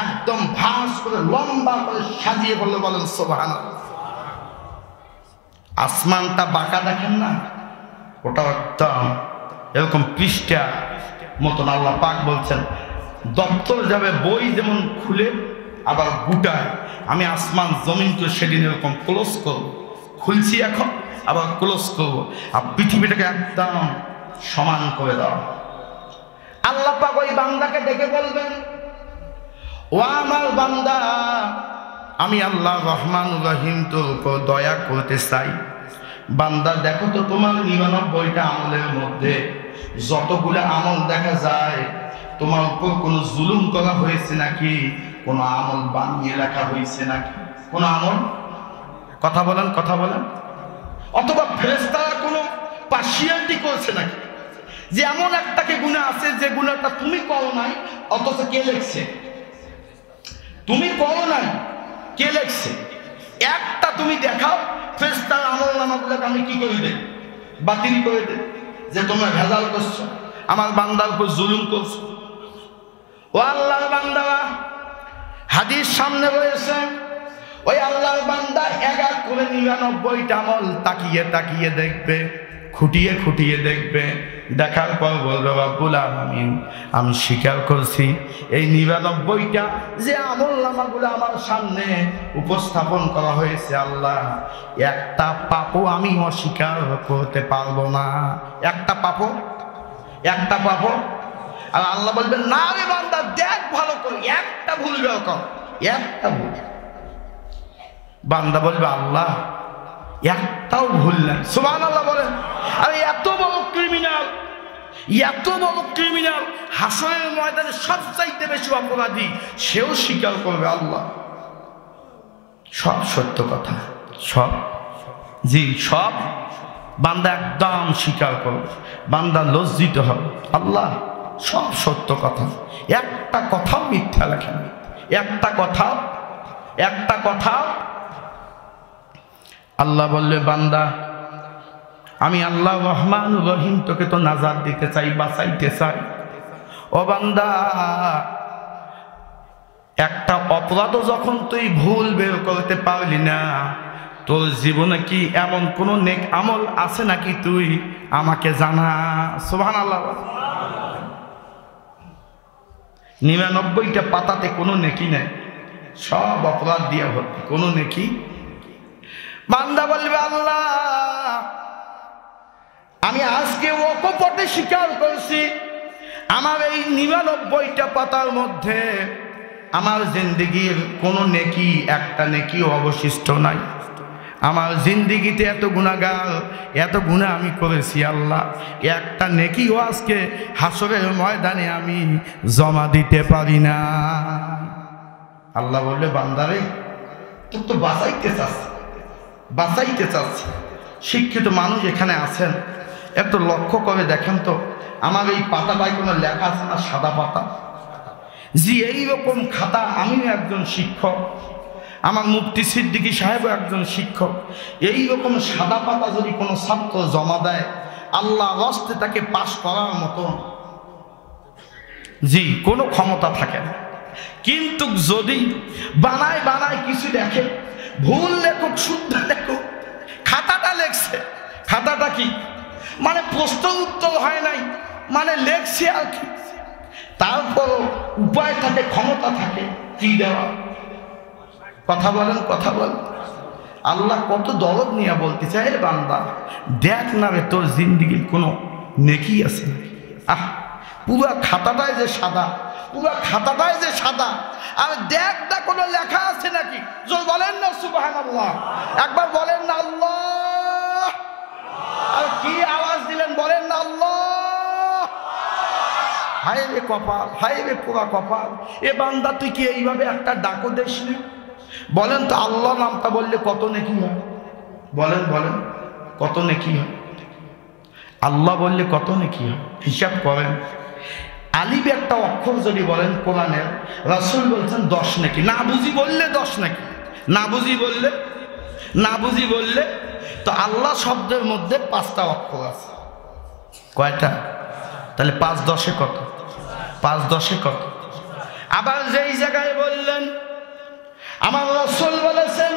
একদম ভাঁজ করে লম্বা করে সাজিয়ে বললে। বলেন সুবহানাল্লাহ। আসমানটা বাঁকা দেখেন না, ওটা একদম এরকম পৃষ্ঠা মতন। আল্লাহ পাক বলছেন দপ্তর যাবে বই যেমন খুলে আবার গুটায়, আমি আসমান জমিনকে সেদিন এরকম ক্লোজ করবো। খুলছি এখন, আবার ক্লোজ করবো, আর পৃথিবীটাকে একদম সমান করে দাও। আল্লাহ পাক ওই বান্দাকে ডেকে বলবেন, ও আমার বান্দা, আমি আল্লাহ রহমান রহিম তোর উপর দয়া করতে চাই। বান্দা দেখো তো তোমার 99টা আমলের মধ্যে যতগুলো আমল দেখা যায়, তোমার উপর কোনো জুলুম করা হয়েছে নাকি? কোনো আমল বানিয়ে লেখা হয়েছে নাকি? কোনো আমল? কথা বলেন, কথা বলেন। অথবা ফেরেশতারা কোনো পার্সিয়ালিটি করছে নাকি? যে এমন একটাকে গুনাহ আছে যে গুনাহটা তুমি করো নাই, অথচ কে লিখছে? তুমি করো নাই, কে লিখছে? একটা তুমি দেখাও, ফেরেশতার আমলনামাগুলোকে আমি কি করে দেই? বাতিল করে দেই, যে তোমরা ভেজাল করছো, আমার বান্দার উপর জুলুম করছো। ও আল্লাহর বান্দারা, হাদিস সামনে রয়েছে, ওই আল্লাহর বান্দা এক এক করে 99টা আমল তাকিয়ে তাকিয়ে দেখবে, খুঁটিয়ে খুঁটিয়ে দেখবে। দেখার পর বলবে রব্বুল আলামিন, আমি স্বীকার করছি এই 99টা যে আমলনামাগুলো আমার সামনে উপস্থাপন করা হয়েছে, আল্লাহ একটা পাপও আমি অস্বীকার করতে পারবো না। একটা পাপও, একটা পাপও। আর আল্লাহ বলবেন, না রে বান্দা, দেখ ভালো করে, একটা ভুল বের কর, একটা ভুল। বান্দা বলবে, আল্লাহ একটাও ভুল নাই। সুবহানাল্লাহ বলেন। আরে এত বড় ক্রিমিনাল, এত বড় ক্রিমিনাল, হাসরের ময়দানে সবচাইতে বেশি অপরাধী, সেও স্বীকার করবে আল্লাহ সব সত্য কথা, সব, জি সব। বান্দা একদম স্বীকার করবে, বান্দা লজ্জিত হবে, আল্লাহ সব সত্য কথা, একটা কথাও মিথ্যা লেখেন, একটা কথাও, একটা কথাও। আল্লাহ বললে, বান্দা আমি আল্লাহ রহমান রহিম তোকে তো নাজাত দিতে চাই, বাঁচাইতে চাই। ও বান্দা, একটা অপরাধও যখন তুই ভুল বের করতে পারলি না, তোর জীবনে কি এমন কোন নেক আমল আছে নাকি? তুই আমাকে জানা। সুবহানাল্লাহ। 99টা পাতাতে কোনো নেকি নেই, সব অপরাধ দিয়ে ভর্তি, কোনো নেকি। বান্দা বলবে আল্লাহ আমি আজকে অকপটে স্বীকার করছি আমার এই 99টা পাতার মধ্যে আমার জিন্দেগির কোনো নেকি একটা নেকি অবশিষ্ট নাই। আমার জিন্দেগিতে এত গুনাহগার এত গুনাহ আমি করেছি আল্লাহ, একটা নেকিও আজকে হাসরের ময়দানে আমি জমা দিতে পারি না। আল্লাহ বললে বান্দারে তোর তো বাঁচাইতে চাচ্ছে। শিক্ষিত মানুষ এখানে আছেন, একটু লক্ষ্য করে দেখেন তো আমার এই পাতাটায় কোনো লেখা আছে না? সাদা পাতা। জি এইরকম খাতা আমিও একজন শিক্ষক, আমার মুফতি সিদ্দিকী সাহেবও একজন শিক্ষক। এইরকম সাদা পাতা যদি কোনো ছাত্র জমা দেয় আল্লাহ রাস্তে তাকে পাশ করার মতো জি কোনো ক্ষমতা থাকে না। কিন্তু যদি বানায় কিছু লেখে, ভুল লেখক শুদ্ধ লেখক, খাতাটা লেখছে, খাতাটা কি মানে প্রশ্ন উত্তর হয় নাই মানে লেখছে আর কি, তারপর উপায় থাকে ক্ষমতা থাকে কি দেওয়া। কথা বলেন। আল্লাহ কত দরদ নিয়ে বলতে চায় বান্দা দেখ না রে তোর জিন্দেগির কোনো নেকি আছে নাকি। পুরো খাতাটায় যে সাদা, আর দেখ না কোনো লেখা আছে নাকি। বলেন না সুবহানাল্লাহ, একবার বলেন না আল্লাহ। আর কি আওয়াজ দিলেন, বলেন না আল্লাহ। হায় রে কপাল, হায় রে পুরা কপাল। এ বান্দা তুই কি এইভাবে একটা ডাকো দেশ নি? বলেন তো আল্লাহ নামটা বললে কত নেকি হয়? বলেন কত নেকি হয়? আল্লাহ বললে কত নেকি হয়? হিসাব করেন। আলিফ একটা অক্ষর যদি বলেন কোরআনের, রাসূল বলছেন 10 নেকি। না বুঝি বললে 10 নেকি, না বুঝি বললে তো আল্লাহ শব্দের মধ্যে 5টা অক্ষর আছে। কয়টা? তাহলে 5 10 কত? 5 10 কত? আবার যেই জায়গায় বললেন আমার রাসূল বলেছেন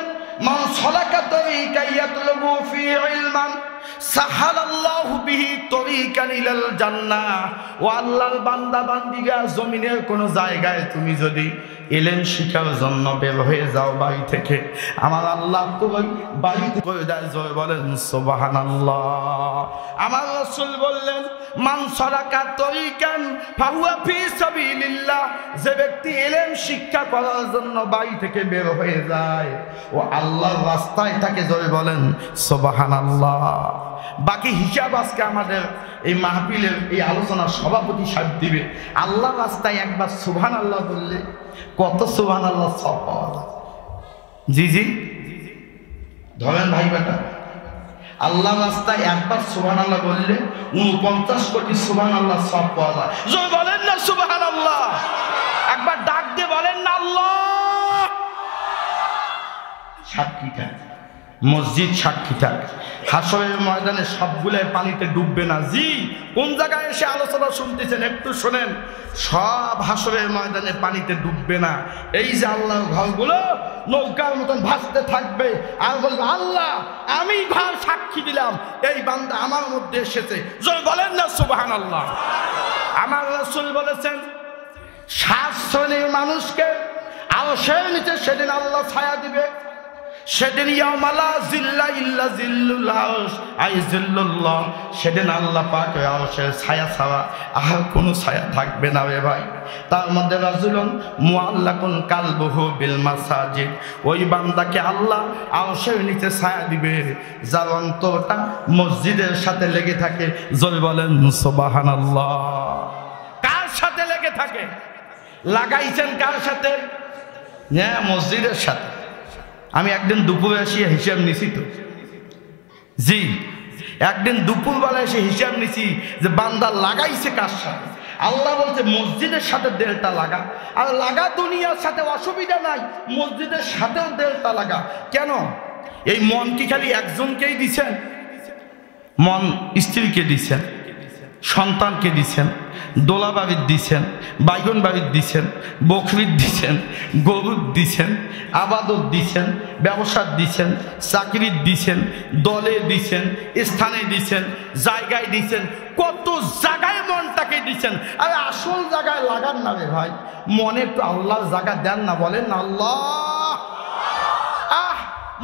মান সালাকা তরিকান ইয়াতলুবু ফি ইলমান সাহালাল্লাহু বিহি তরিকান ইলাল জান্নাহ। ও আল্লাহর বান্দা বান্দিগা, জমিনের কোন জায়গায় তুমি যদি ইলম শিখার জন্য বের হয়ে যাও বাড়ি থেকে, আমার আল্লাহ তোমার বাড়িতে করে দেয়। জয় বলেন সুবহানাল্লাহ। আমার রাসূল বললেন মান সালাকা তরিকান ফাহুয়া ফি সাবিলিল্লাহ। যে ব্যক্তি ইলম শিক্ষা করার জন্য বাড়ি থেকে বের হয়ে যায় ও আল্লাহর রাস্তায় থাকে। জয় বলেন সুবহানাল্লাহ। বাকি হিসাব আজকে আমাদের এই মাহফিলের এই আলোচনার সভাপতি সাহেব দিবে। আল্লাহ রাস্তায় একবার সুবহানাল্লাহ বললে কত সুবহানাল্লাহ সব পাওয়া যায়। জি ধরেন ভাই বেটা, আল্লাহ রাস্তায় একবার সুবহানাল্লাহ বললে 49 কোটি সুবহানাল্লাহ সব পাওয়া যায়। জয় বলেন না সুবহানাল্লাহ। একবার ডাক দিয়ে বলেন না আল্লাহ। সাক্ষীটা মসজিদ, সাক্ষীটা হাসরের ময়দানে সবগুলাই পানিতে ডুববে না। জি কোন জায়গায় এসে আলোচনা শুনতেছেন একটু শোনেন। সব হাসরের ময়দানে পানিতে ডুববে না। এই যে আল্লাহর ঘরগুলো নৌকার মতন ভাসতে থাকবে আর বলবে আল্লাহ আমি ঘর সাক্ষী দিলাম এই বান্দা আমার মধ্যে এসেছে। জয় বলেন না সুবহানাল্লাহ। আমার রাসূল বলেছেন 7 শ্রেণীর মানুষকে আরশের নিচে সেদিন আল্লাহ ছায়া দিবে। সেদিন ইয়ামালা জিল্লা ইল্লা জিল্লুল আরশ আই জিল্লুল্লাহ। সেদিন আল্লাহ পাক আরশের ছায়া ছাড়া আর কোনো ছায়া থাকবে না রে ভাই। তার মধ্যে রাজুলুন মুআল্লাকুন কালবুহু বিল মাসাজিদ। ওই বান্দাকে আল্লাহ আরশের নিচে ছায়া দিবে যার অন্তরটা মসজিদের সাথে লেগে থাকে। জয় বলেন সুবহানাল্লাহ। কার সাথে লেগে থাকে? লাগাইছেন কার সাথে? হ্যাঁ মসজিদের সাথে। আমি একদিন দুপুরে এসে হিসাব নিছি তো। জি একদিন দুপুরবেলা এসে হিসাব নিছি যে বান্দা লাগাইছে কার সাথে। আল্লাহ বলছে মসজিদের সাথে দেড়টা লাগা। আর লাগা দুনিয়ার সাথে অসুবিধা নাই, মসজিদের সাথেও দেড়টা লাগা। কেন? এই মন কি খালি একজনকেই দিছেন? মন স্ত্রীকে দিছেন, সন্তানকে দিছেন, দোলা বাড়ির দিছেন, বাইগন বাড়ির দিছেন, বকরির দিছেন, গরুর দিছেন, আবাদত দিছেন, ব্যবসার দিছেন, চাকরির দিছেন, দলে দিছেন, স্থানে দিছেন, জায়গায় দিছেন, কত জায়গায় মনটাকে দিছেন। আর আসল জায়গায় লাগান না রে ভাই, মনে একটু আল্লাহর জায়গা দেন না। বলেন না আল্লাহ।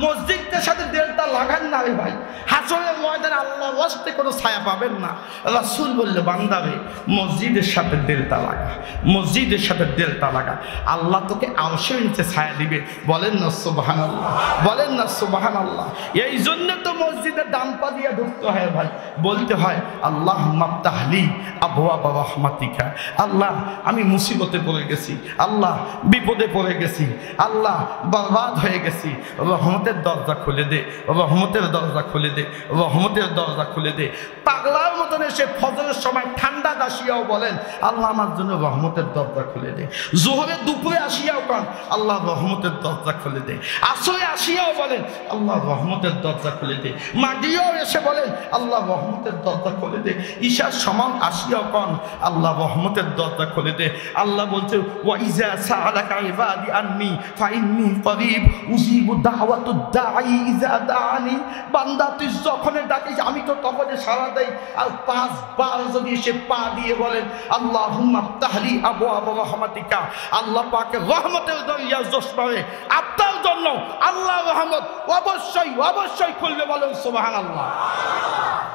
মসজিদের সাথে দিলটা লাগান না রে ভাই, হাসরের ময়দানে আল্লাহর ওয়াস্তে কোনো ছায়া পাবেন না। রাসূল বললে বান্দারে মসজিদের সাথে দিলটা লাগা, মসজিদের সাথে দিলটা লাগা, আল্লাহ তোকে আরশের নিচে ছায়া দিবে। বলেন না সুবহানাল্লাহ, বলেন না সুবহানাল্লাহ। এই জন্য তো মসজিদের ডান পা দিয়ে ঢুকতে হয় ভাই, বলতে হয় আল্লাহুম্মা আফতাহলি আবওয়াবা রাহমাতিকা। আল্লাহ আমি মুসিবতে পড়ে গেছি, আল্লাহ বিপদে পড়ে গেছি, আল্লাহ বরবাদ হয়ে গেছি, রহমতের দরজা খুলে দে, রহমতের দরজা খুলে দে, রহমতের দরজা খুলে দে। পাগলার মতন এসে ফজরের সময় ঠান্ডা আসিয়াও বলেন আল্লাহ আমার জন্য রহমতের দরজা খুলে দে। জোহরে দুপুরে আসিয়াও কান আল্লাহ রহমতের দরজা খুলে দে। আসরে আসিয়াও বলেন আল্লাহ রহমতের দরজা খুলে দে। মাগরিবেও এসে বলেন আল্লাহ রহমতের দরজা খুলে দে। ঈশার সময় আসিয়াও কান আল্লাহ রহমতের দরজা খুলে দে। আল্লাহ বলছে ওয়াইজা সাআলাকা ইবাদি আন্নী ফাইন্নী করিব উজিবু দাওয়াতুদ দাঈ ইজা দাআনি। বান্দা তুই যখন ডাকিস আমি তো তখন সাড়া দেই। আর 5 বার যদি এসে পা দিয়ে বলেন আল্লাহুম্মা আফতাহলি আবওয়াবা রাহমাতিকা, আল্লাহ পাকের রহমতের দরজা জোসবারে আপনার জন্য আল্লাহ রহমত অবশ্যই অবশ্যই খুলবে। বলেন সুবহানাল্লাহ।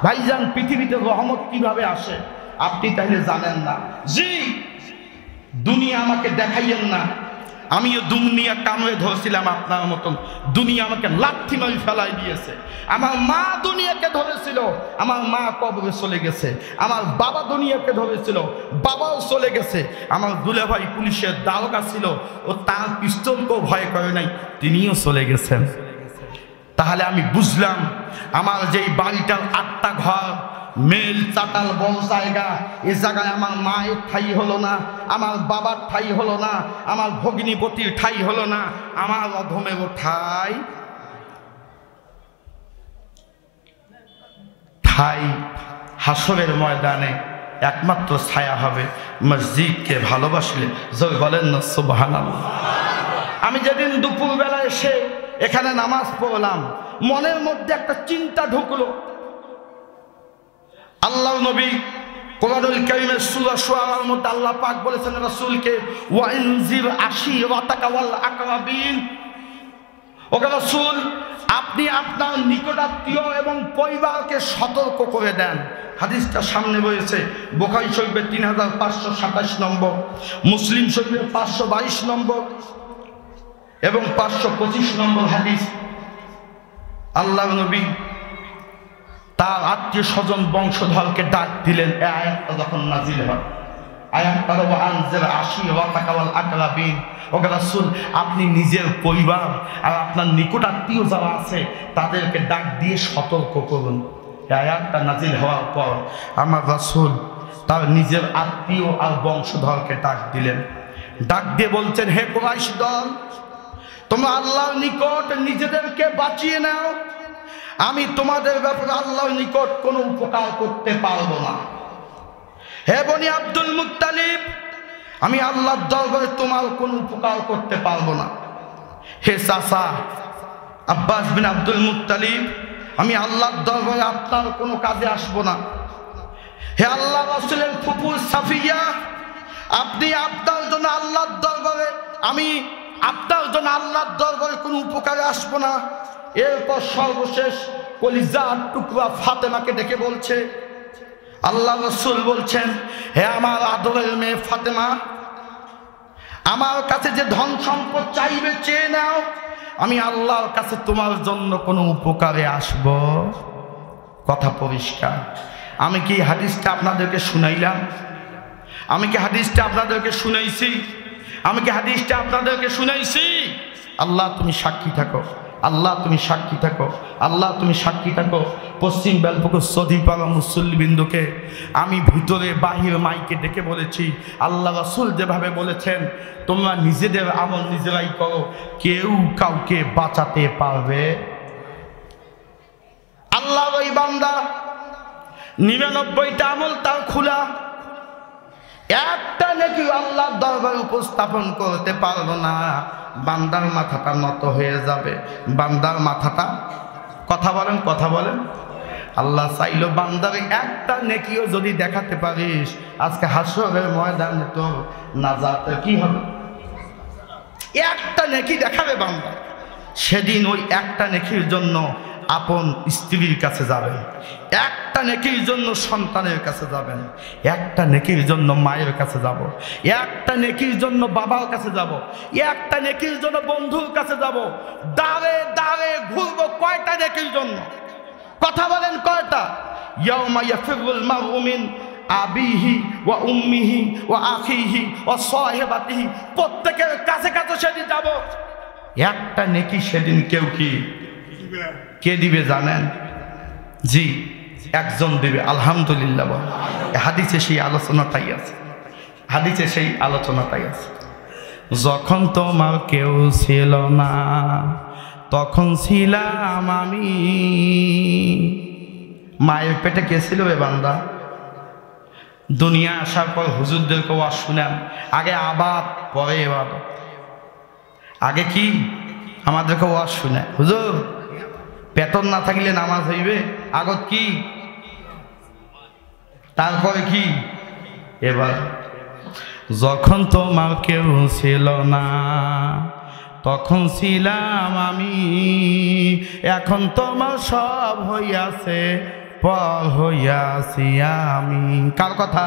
ভাইজান পৃথিবীতে রহমত কিভাবে আসে আপনি তাইলে জানেন না। জি, দুনিয়া আমাকে দেখাইয়েন না, আমিও দুনিয়া কামড়ে ধরেছিলাম আপনার মতন। দুনিয়া আমাকে লাথি মারি ফেলাই দিয়েছে। আমার মা দুনিয়াকে ধরেছিল, আমার মা কবরে চলে গেছে। আমার বাবা দুনিয়াকে ধরেছিল, বাবাও চলে গেছে। আমার দুলাভাই পুলিশের দারোগা ছিল, ও তার পিস্তলকেও ভয় করে নাই, তিনিও চলে গেছেন। তাহলে আমি বুঝলাম আমার যেই বাড়িটার 8টা ঘর, মেল চাটাল বড় জায়গা, এ জায়গায় আমার মায়ের ঠাই হলো না, আমার বাবার ঠাই হলো না, আমার ভগ্নিপতির ঠাই হলো না, আমার অধমেরও ঠাই ঠাই হাসরের ময়দানে একমাত্র ছায়া হবে মসজিদকে ভালোবাসলে। জয় বলেন না সুবহানাল্লাহ। আমি যেদিন দুপুরবেলা এসে এখানে নামাজ পড়লাম, মনের মধ্যে একটা চিন্তা ঢুকলো। আল্লাহ নবী কোরআনুল কারীমের সূরা শুআরার মধ্যে আল্লাহ পাক বলেছেন রাসূলকে ওয়াইনজির আশীরাতাকা ওয়াল আকরাবিন। ওকে রাসূল, আপনি আপনার নিকটাত্মীয় এবং পরিবারকে সতর্ক করে দেন। হাদিসটা সামনে রয়েছে, বুখারী শরীফের 3527 নম্বর, মুসলিম শরীফের 522 নম্বর এবং 525 নম্বর হাদিস। আল্লাহ নবী তার আত্মীয় স্বজন বংশধরকে ডাক দিলেন। এই আয়াতটা যখন নাজিল হয়, আয়াতটা ওয়ানজির আশীরাতাকা ওয়াল আকরাবিন। ওকে রাসূল, আপনি নিজের পরিবার আর আপনার নিকটাত্মীয় যারা আছে তাদেরকে ডাক দিয়ে সতর্ক করুন। এই আয়াতটা নাজিল হওয়ার পর আমার রাসূল তার নিজের আত্মীয় আর বংশধরকে ডাক দিলেন। ডাক দিয়ে বলছেন, হে কুরাইশ দল, তোমরা আল্লাহর নিকট নিজেদেরকে বাঁচিয়ে নাও। আমি তোমাদের ব্যাপারে আল্লাহর নিকট কোনো উপকার করতে পারবো না। হে বনি আব্দুল মুত্তালিব, আমি আল্লাহর দরবারে তোমার কোনো উপকার করতে পারবো না। হে চাচা আব্বাস বিন আব্দুল মুত্তালিব, আমি আল্লাহর দরবারে আপনার কোনো কাজে আসবো না। হে আল্লাহ রাসূলের ফুফু সাফিয়া, আপনি আপনার জন্য আল্লাহর দরবারে, আমি আপনার জন্য আল্লাহর দরবারে কোনো উপকারে আসবো না। এরপর সর্বশেষ কলিজার টুকরা ফাতেমাকে ডেকে বলছে, আল্লাহ রাসূল বলছেন, হে আমার আদরের মেয়ে ফাতেমা, আমার কাছে যে ধন সম্পদ চাইবে চেয়ে নাও, আমি আল্লাহর কাছে তোমার জন্য কোনো উপকারে আসব। কথা পরিষ্কার। আমি কি হাদিসটা আপনাদেরকে শুনাইলাম? আমি কি হাদিসটা আপনাদেরকে শুনাইছি? আমি কি হাদিসটা আপনাদেরকে শুনাইছি? আল্লাহ তুমি সাক্ষী থাকো, আল্লাহ তুমি সাক্ষী থাকো, আল্লাহ তুমি সাক্ষী থাকো। পশ্চিম বেলপুকুর সদীপাড়া মুসল্লিবৃন্দকে আমি ভিতরে বাহির মাইকে ডেকে বলেছি, আল্লাহ রাসূল যেভাবে বলেছেন তোমরা নিজেদের আমল নিজেরাই করো, কেউ কাউকে বাঁচাতে পারবে। আল্লাহর ওই বান্দা 99টা আমল তার খোলা, একটা নেকি আল্লাহর দরবারে উপস্থাপন করতে পারলো না। বান্দার মাথাটা নত হয়ে যাবে, বান্দার মাথাটা, কথা বলেন কথা বলেন। আল্লাহ চাইলো বান্দার একটা নেকিও যদি দেখাতে পারিস, আজকে হাসরের ময়দানে তোর নাজাত কি হবে? একটা নেকি দেখাবে বান্দা, সেদিন ওই একটা নেকির জন্য আপন স্ত্রীর কাছে যাবেন, একটা নেকির জন্য সন্তানের কাছে যাবেন, একটা নেকির জন্য মায়ের কাছে যাব, একটা নেকির জন্য বাবার কাছে যাব, একটা নেকির জন্য বন্ধুর কাছে যাব। দাঁড়ে দাঁড়ে ঘুরবো কয়টা নেকির জন্য? কথা বলেন কয়টা? ইয়াউমা ইয়াফিরুল মারউ মিন আবিহি ওয়া উম্মিহি ওয়া আখিহি ওয়া সাহিবাতিহি, প্রত্যেকের কাছে কাছে সেদিন যাব। একটা নেকি সেদিন কেউ কে দিবে জানেন? জি, একজন দিবে। আলহামদুলিল্লাহ। হাদিসে সেই আলোচনাটাই আছে, হাদিসে সেই আলোচনাটাই আছে। যখন তোমার কেউ ছিল না তখন ছিলাম আমি। মায়ের পেটে কে ছিল রে বান্দা? দুনিয়া আসার পর হুজুরদেরকে ওয়াজ শুনাম, আগে আবাদ পরে ইবাদত। আগে কি আমাদেরকে ওয়াজ শুনে, হুজুর বেতন না থাকলে নামাজ হইবে, আগত কি, তারপরে কি? এবার যখন তোমার কেউ ছিল না তখন ছিলাম আমি, এখন তোমার সব হইয়াছে, পর হইয়াছি আমি। কার কথা?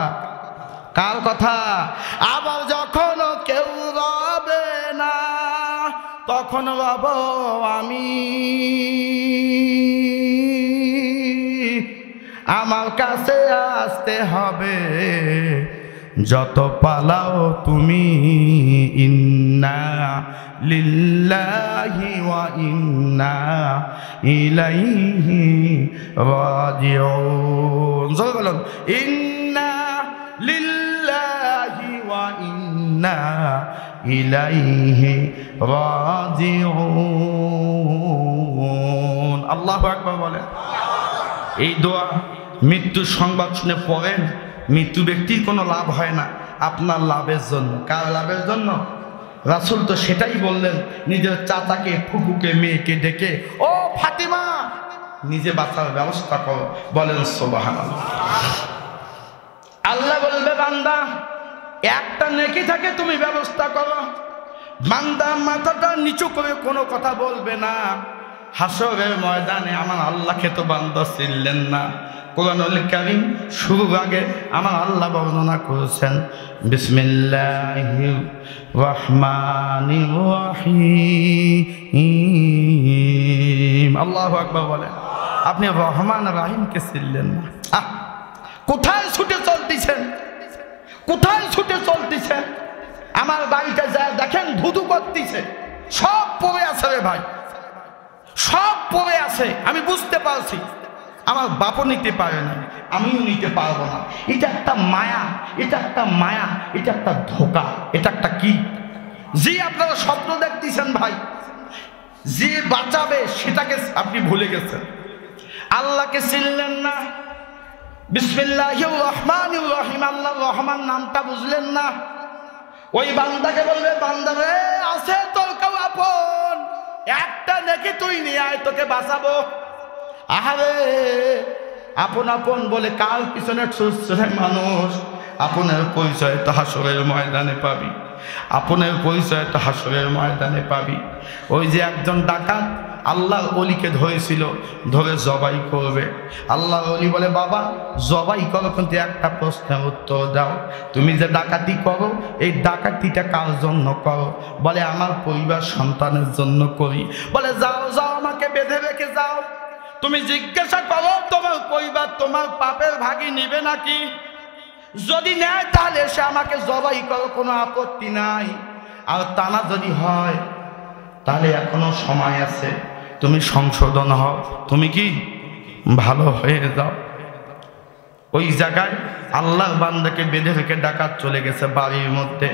কার কথা? আবার যখন কেউ রবে না তখন রব আমি, আমার কাছে আসতে হবে যত পালাও তুমি। ইন্না লিল্লাহি ওয়া ইন্না ইলাইহি রাজিউন। জোরে বলুন, ইন্না লিল্লাহি ওয়া ইন্না ইলাইহি রাজিউন। আল্লাহু আকবার বলেন। এই দোয়া মৃত্যুর সংবাদ শুনে পড়েন, মৃত্যু ব্যক্তির কোনো লাভ হয় না, আপনার লাভের জন্য। কার লাভের জন্য? রাসূল তো সেটাই বললেন, নিজের চাচাকে, ফুফুকে, মেয়েকে ডেকে, ও ফাতিমা নিজে বাঁচার ব্যবস্থা করো। বলেন সুবহানাল্লাহ। আল্লাহ বলবে, বান্দা একটা নেকি থাকে তুমি ব্যবস্থা করো। বান্দা মাথাটা নিচু করে কোনো কথা বলবে না। হাসরের ময়দানে আমার আল্লাহকে তো বান্দা চিনলেন না। কোরআনুল কারীম শুরুর আগে আমার আল্লাহ বর্ণনা করেছেন, বিসমিল্লাহির রহমানির রহিম। আল্লাহু আকবার বলেন। আপনি রহমান রাহিমকে চিনলেন না? কোথায় ছুটে চলতেছেন? কোথায় ছুটে চলতেছেন? আমার বাড়িতে যা দেখেন ধুধু করতেছে, সব পড়ে আছে রে ভাই, সব পড়ে আছে। আমি বুঝতে পারছি আমার বাপও নিতে পারে না, আমিও নিতে পারবো না। এটা একটা মায়া, এটা একটা মায়া, এটা একটা ধোঁকা, এটা একটা কি? যে আপনারা স্বপ্ন দেখতেছেন ভাই, যে বাঁচাবে সেটাকে আপনি ভুলে গেছেন, আল্লাহকে চিনলেন না। বিসমিল্লাহির রহমানির রহিম, আল্লাহ রহমান নামটা বুঝলেন না। ওই বান্দাকে বলবে, বান্দা রে আছে তোর কেউ আপন, একটা নেকি তুই নিয়ে আয়, তোকে বাঁচাবো। আহারে আপন আপন বলে কাল পিছনে ছুটছে মানুষ। আপনের পরিচয় তো হাসরের ময়দানে পাবি, আপনের পরিচয় তো হাসরের ময়দানে পাবি। ওই যে একজন ডাকাত আল্লাহর ওলিকে ধরেছিল, ধরে জবাই করবে। আল্লাহর ওলি বলে, বাবা জবাই করো, কিন্তু একটা প্রশ্নের উত্তর দাও, তুমি যে ডাকাতি করো এই ডাকাতিটা কার জন্য করো? বলে, আমার পরিবার সন্তানের জন্য করি। বলে, যাও যাও, আমাকে বেঁধে রেখে যাও, তুমি জিজ্ঞাসা করো তোমার পরিবার তোমার পাপের ভাগী নিবে নাকি? যদি নেয় তাহলে এসে আমাকে জবাই করো, কোনো আপত্তি নাই। আর তা না যদি হয় তাহলে এখনো সময় আছে, তুমি সংশোধন হও, তুমি কি ভালো হয়ে যাও। ওই জায়গায় আল্লাহর বান্দাকে বেঁধে রেখে ডাকাত চলে গেছে বাড়ির মধ্যে।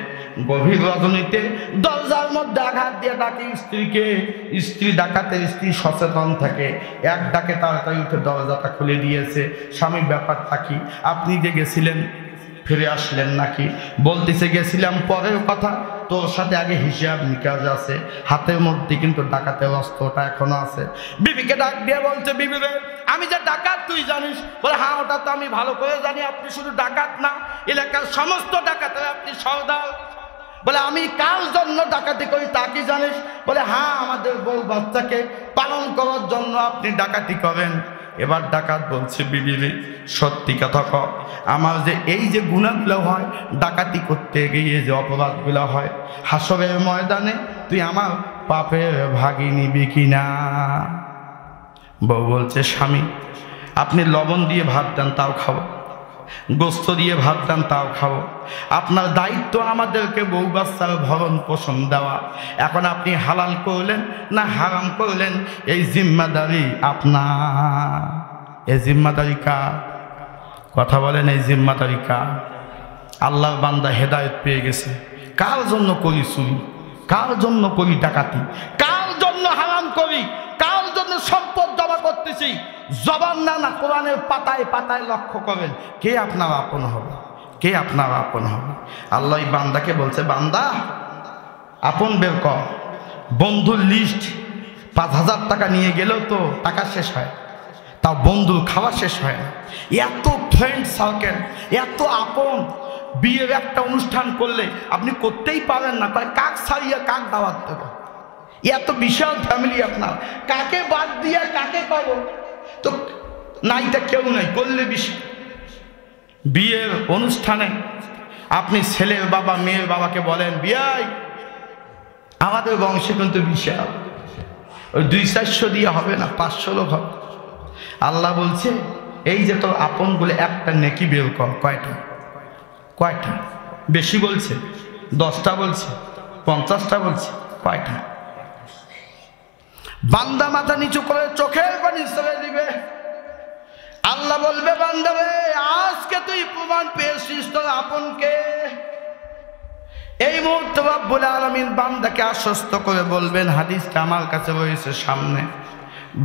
গভীর রজনীতে দরজার মধ্যে আঘাত দিয়ে ডাকে স্ত্রীকে। স্ত্রী, ডাকাতের স্ত্রী সচেতন থাকে, এক ডাকে তাড়াতাড়ি উঠে দরজাটা খুলে দিয়েছে। স্বামী, ব্যাপারটা কি? আপনি যে গেছিলেন ফিরে আসলেন নাকি? বলতেছে, গেছিলাম পরের কথা, তোর সাথে আগে হিসাব নিকাজ আছে, হাতের মধ্যে কিন্তু ডাকাতের অস্ত্রটা এখনো আছে। বিবিকে ডাক দিয়ে বলছে, বিবি রে আমি যে ডাকাত তুই জানিস? বলে, হ্যাঁ ওটা তো আমি ভালো করে জানি, আপনি শুধু ডাকাত না, এলাকার সমস্ত ডাকাতের আপনি সর্দার। বলে আমি কার জন্য ডাকাতি করি তা কি জানিস? বলে হ্যাঁ, আমাদের বউ বাচ্চাকে পালন করার জন্য আপনি ডাকাতি করেন। এবার ডাকাত বলছে, বিবি সত্যি কথা কও, আমার যে এই যে গুনাহগুলো হয়, ডাকাতি করতে গিয়ে যে অপরাধগুলো হয়, হাসরের ময়দানে তুই আমার পাপের ভাগী নিবি কিনা? বউ বলছে, স্বামী আপনি লবণ দিয়ে ভাত দেন তাও খাবো, গোস্ত দিয়ে ভাত দেন তাও খাবো, আপনার দায়িত্ব আমাদেরকে বউ বাচ্চার ভরণ পোষণ দেওয়া। এখন আপনি হালাল করলেন না হারাম করলেন, এই জিম্মাদারি আপনার। এই জিম্মাদারি কার? কথা বলেন, এই জিম্মাদারি কার? আল্লাহর বান্দা হেদায়েত পেয়ে গেছে। কার জন্য করি চুরি, কার জন্য করি ডাকাতি, কার জন্য হারাম করি, কার জন্য সম্পদ জমা করতেছি? জবান না কোরআনের পাতায় পাতায় লক্ষ্য করেন, কে আপনার আপন হবে, কে আপনার আপন হবে। আল্লাহ বান্দাকে বলছে, বান্দা আপন বের কর। বন্ধুর লিস্ট 5,000 টাকা নিয়ে গেলেও তো টাকা শেষ হয়, তাও বন্ধুর খাওয়া শেষ হয় না। এত ফ্রেন্ড সার্কেল, এত আপন, বিয়ের একটা অনুষ্ঠান করলে আপনি করতেই পারেন না, তাই কাক ছাড়িয়ে কাক দাওয়াত দেবো। এত বিশাল ফ্যামিলি আপনার, কাকে বাদ দিয়ে কাকে করো? তো নাইটা কেউ নাই, করলে বেশি। বিয়ের অনুষ্ঠানে আপনি ছেলের বাবা মেয়ের বাবাকে বলেন, বিয়াই আমাদের বংশে কিন্তু বিশাল, ওই 200-400 দিয়ে হবে না, 500 লোক হবে। আল্লাহ বলছে, এই যে তোর আপনগুলো একটা নেকি বের কর। কয়টা? কয়টা? বেশি বলছে? 10টা বলছে? 50টা বলছে? কয়টা? বান্দা মাথা নিচু করে চোখের পানি ছেড়ে দিবে। আল্লাহ বলবে, বান্দা রে, আজকে তুই প্রমাণ পেয়েছিস তোর আপনকে। এই মুহূর্তে রব্বুল আলামিন বান্দাকে আশ্বস্ত করে বলবেন, হাদিসটা আমার কাছে রয়েছে সামনে,